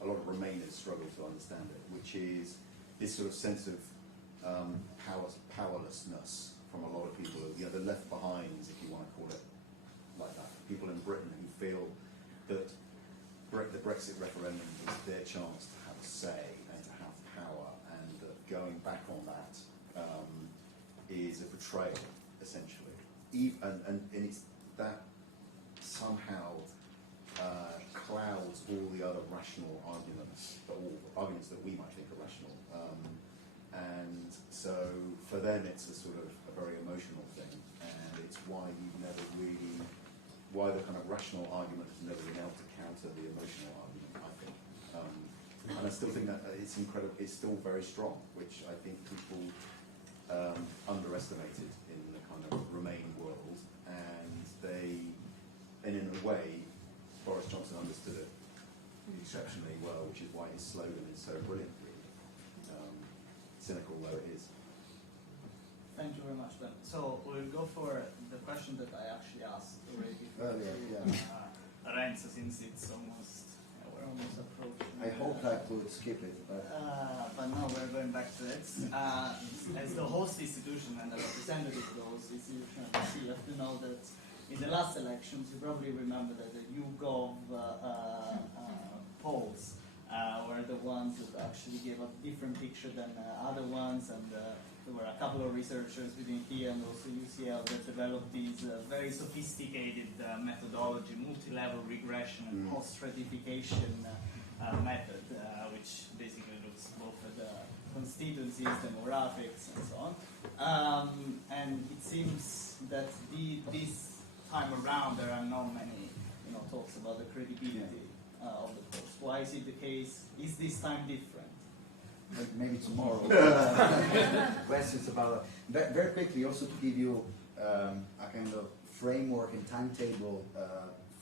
a lot of Remainers struggle to understand it, which is this sort of sense of powerlessness from a lot of people, you know, the left behinds, if you want to call it like that. People in Britain who feel that the Brexit referendum is their chance to have a say and to have power, and that going back on that is a betrayal, essentially. And it's that somehow clouds all the other rational arguments, or arguments that we might think are rational. And so for them it's a sort of a very emotional thing, and it's why you've never really, why the kind of rational argument has never been able to counter the emotional argument, I think. And I still think that it's incredible, it's still very strong, which I think people underestimated in the kind of Remain world, and in a way, Boris Johnson understood it exceptionally well, which is why his slogan is so brilliant, really. Cynical though it is. Thank you very much, Ben. So we'll go for the question that I actually asked already earlier, Lorenzo, since it's almost, we're almost approaching. I hoped I could skip it, but no, we're going back to it. As the host institution and the representative of the host institution, you have to know that in the last elections, you probably remember that the YouGov polls were the ones that actually gave a different picture than other ones, and there were a couple of researchers within here and also UCL that developed these very sophisticated methodology, multi-level regression and post-stratification method, which basically looks both at the constituencies, demographics, and so on. And it seems that this time around there are not many, you know, talks about the credibility of the polls. Why is it the case? Is this time different? maybe tomorrow. Questions about very quickly, also to give you a kind of framework and timetable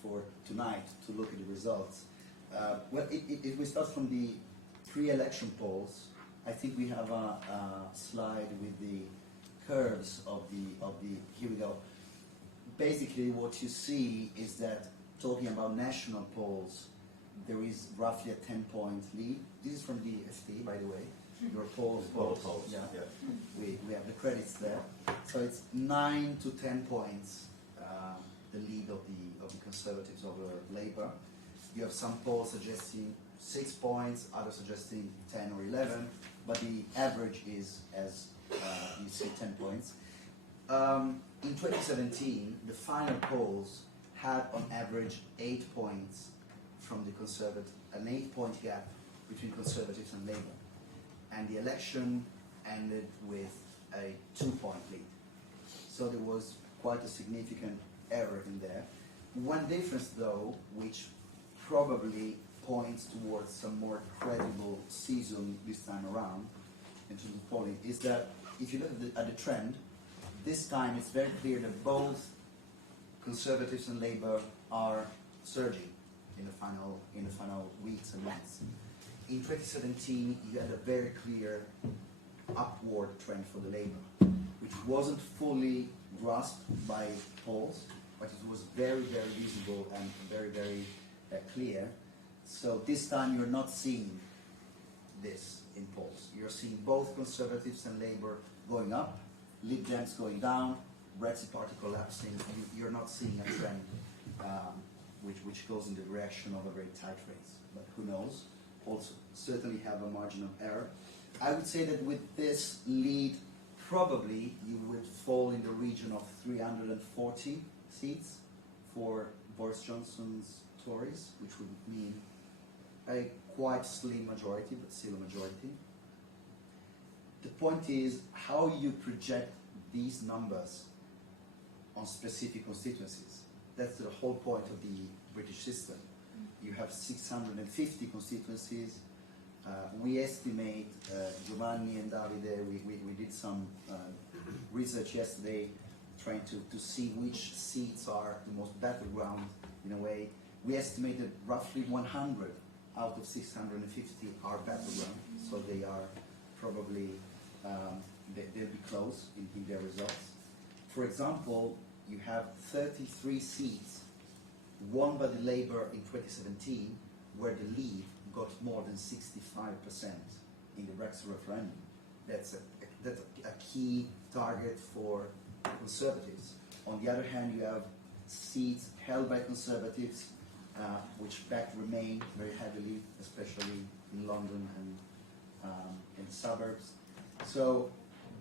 for tonight to look at the results. Well, if we start from the pre-election polls, I think we have a slide with the curves of the. Here we go. Basically, what you see is that talking about national polls, there is roughly a 10-point lead. This is from the FT, by the way. Your polls, yeah. We have the credits there. So it's 9 to 10 points, the lead of the Conservatives over Labour. You have some polls suggesting 6 points, others suggesting 10 or 11, but the average is, as you see, 10 points. In 2017, the final polls had on average 8 points from the Conservative, an 8-point gap between Conservatives and Labour. And the election ended with a 2-point lead. So there was quite a significant error in there. One difference, though, which probably points towards some more credible season this time around in terms of polling, is that if you look at the trend, this time it's very clear that both Conservatives and Labour are surging in the final weeks and months. In 2017, you had a very clear upward trend for the Labour, which wasn't fully grasped by polls, but it was very, very visible and very, very clear. So this time you're not seeing this in polls. You're seeing both Conservatives and Labour going up, Lib Dems going down, Brexit Party collapsing. You're not seeing a trend which goes in the direction of a very tight race. But who knows? Also, certainly have a margin of error. I would say that with this lead, probably you would fall in the region of 340 seats for Boris Johnson's Tories, which would mean a quite slim majority, but still a majority. The point is how you project these numbers on specific constituencies. That's the whole point of the British system. You have 650 constituencies. We estimate, Giovanni and Davide, we did some research yesterday trying to see which seats are the most battleground in a way. We estimated roughly 100 out of 650 are battleground, so they are probably, they'll be close in their results. For example, you have 33 seats won by the Labour in 2017, where the Leave got more than 65% in the Brexit referendum. That's a key target for Conservatives. On the other hand, you have seats held by Conservatives, which backed Remain very heavily, especially in London and in the suburbs. So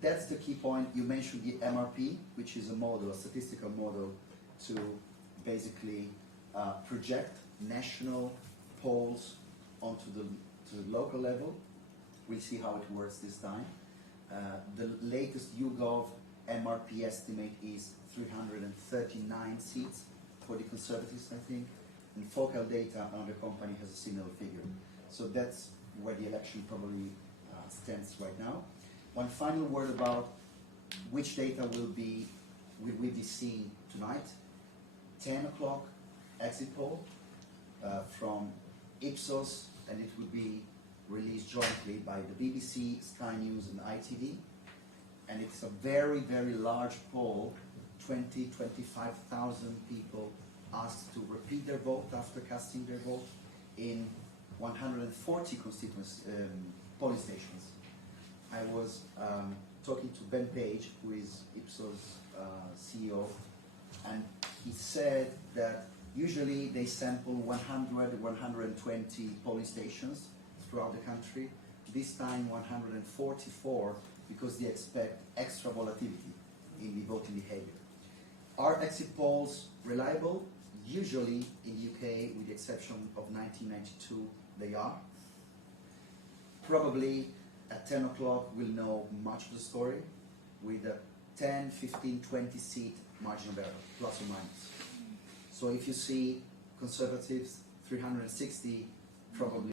that's the key point. You mentioned the MRP, which is a model, a statistical model, to basically project national polls onto the local level. We'll see how it works this time. The latest YouGov MRP estimate is 339 seats for the Conservatives, I think. And Focal Data, another company, has a similar figure. So that's where the election probably stands right now. One final word about which data will we be seeing tonight. 10 o'clock exit poll from Ipsos, and it will be released jointly by the BBC, Sky News and ITV. And it's a very, very large poll, 25,000 people asked to repeat their vote after casting their vote in 140 polling stations. I was talking to Ben Page, who is Ipsos CEO, and he said that usually they sample 100, 120 polling stations throughout the country. This time 144, because they expect extra volatility in the voting behavior. Are exit polls reliable? Usually in the UK, with the exception of 1992, they are. Probably at 10 o'clock we'll know much of the story with a 10, 15, 20 seat margin of error, plus or minus. So if you see Conservatives 360, probably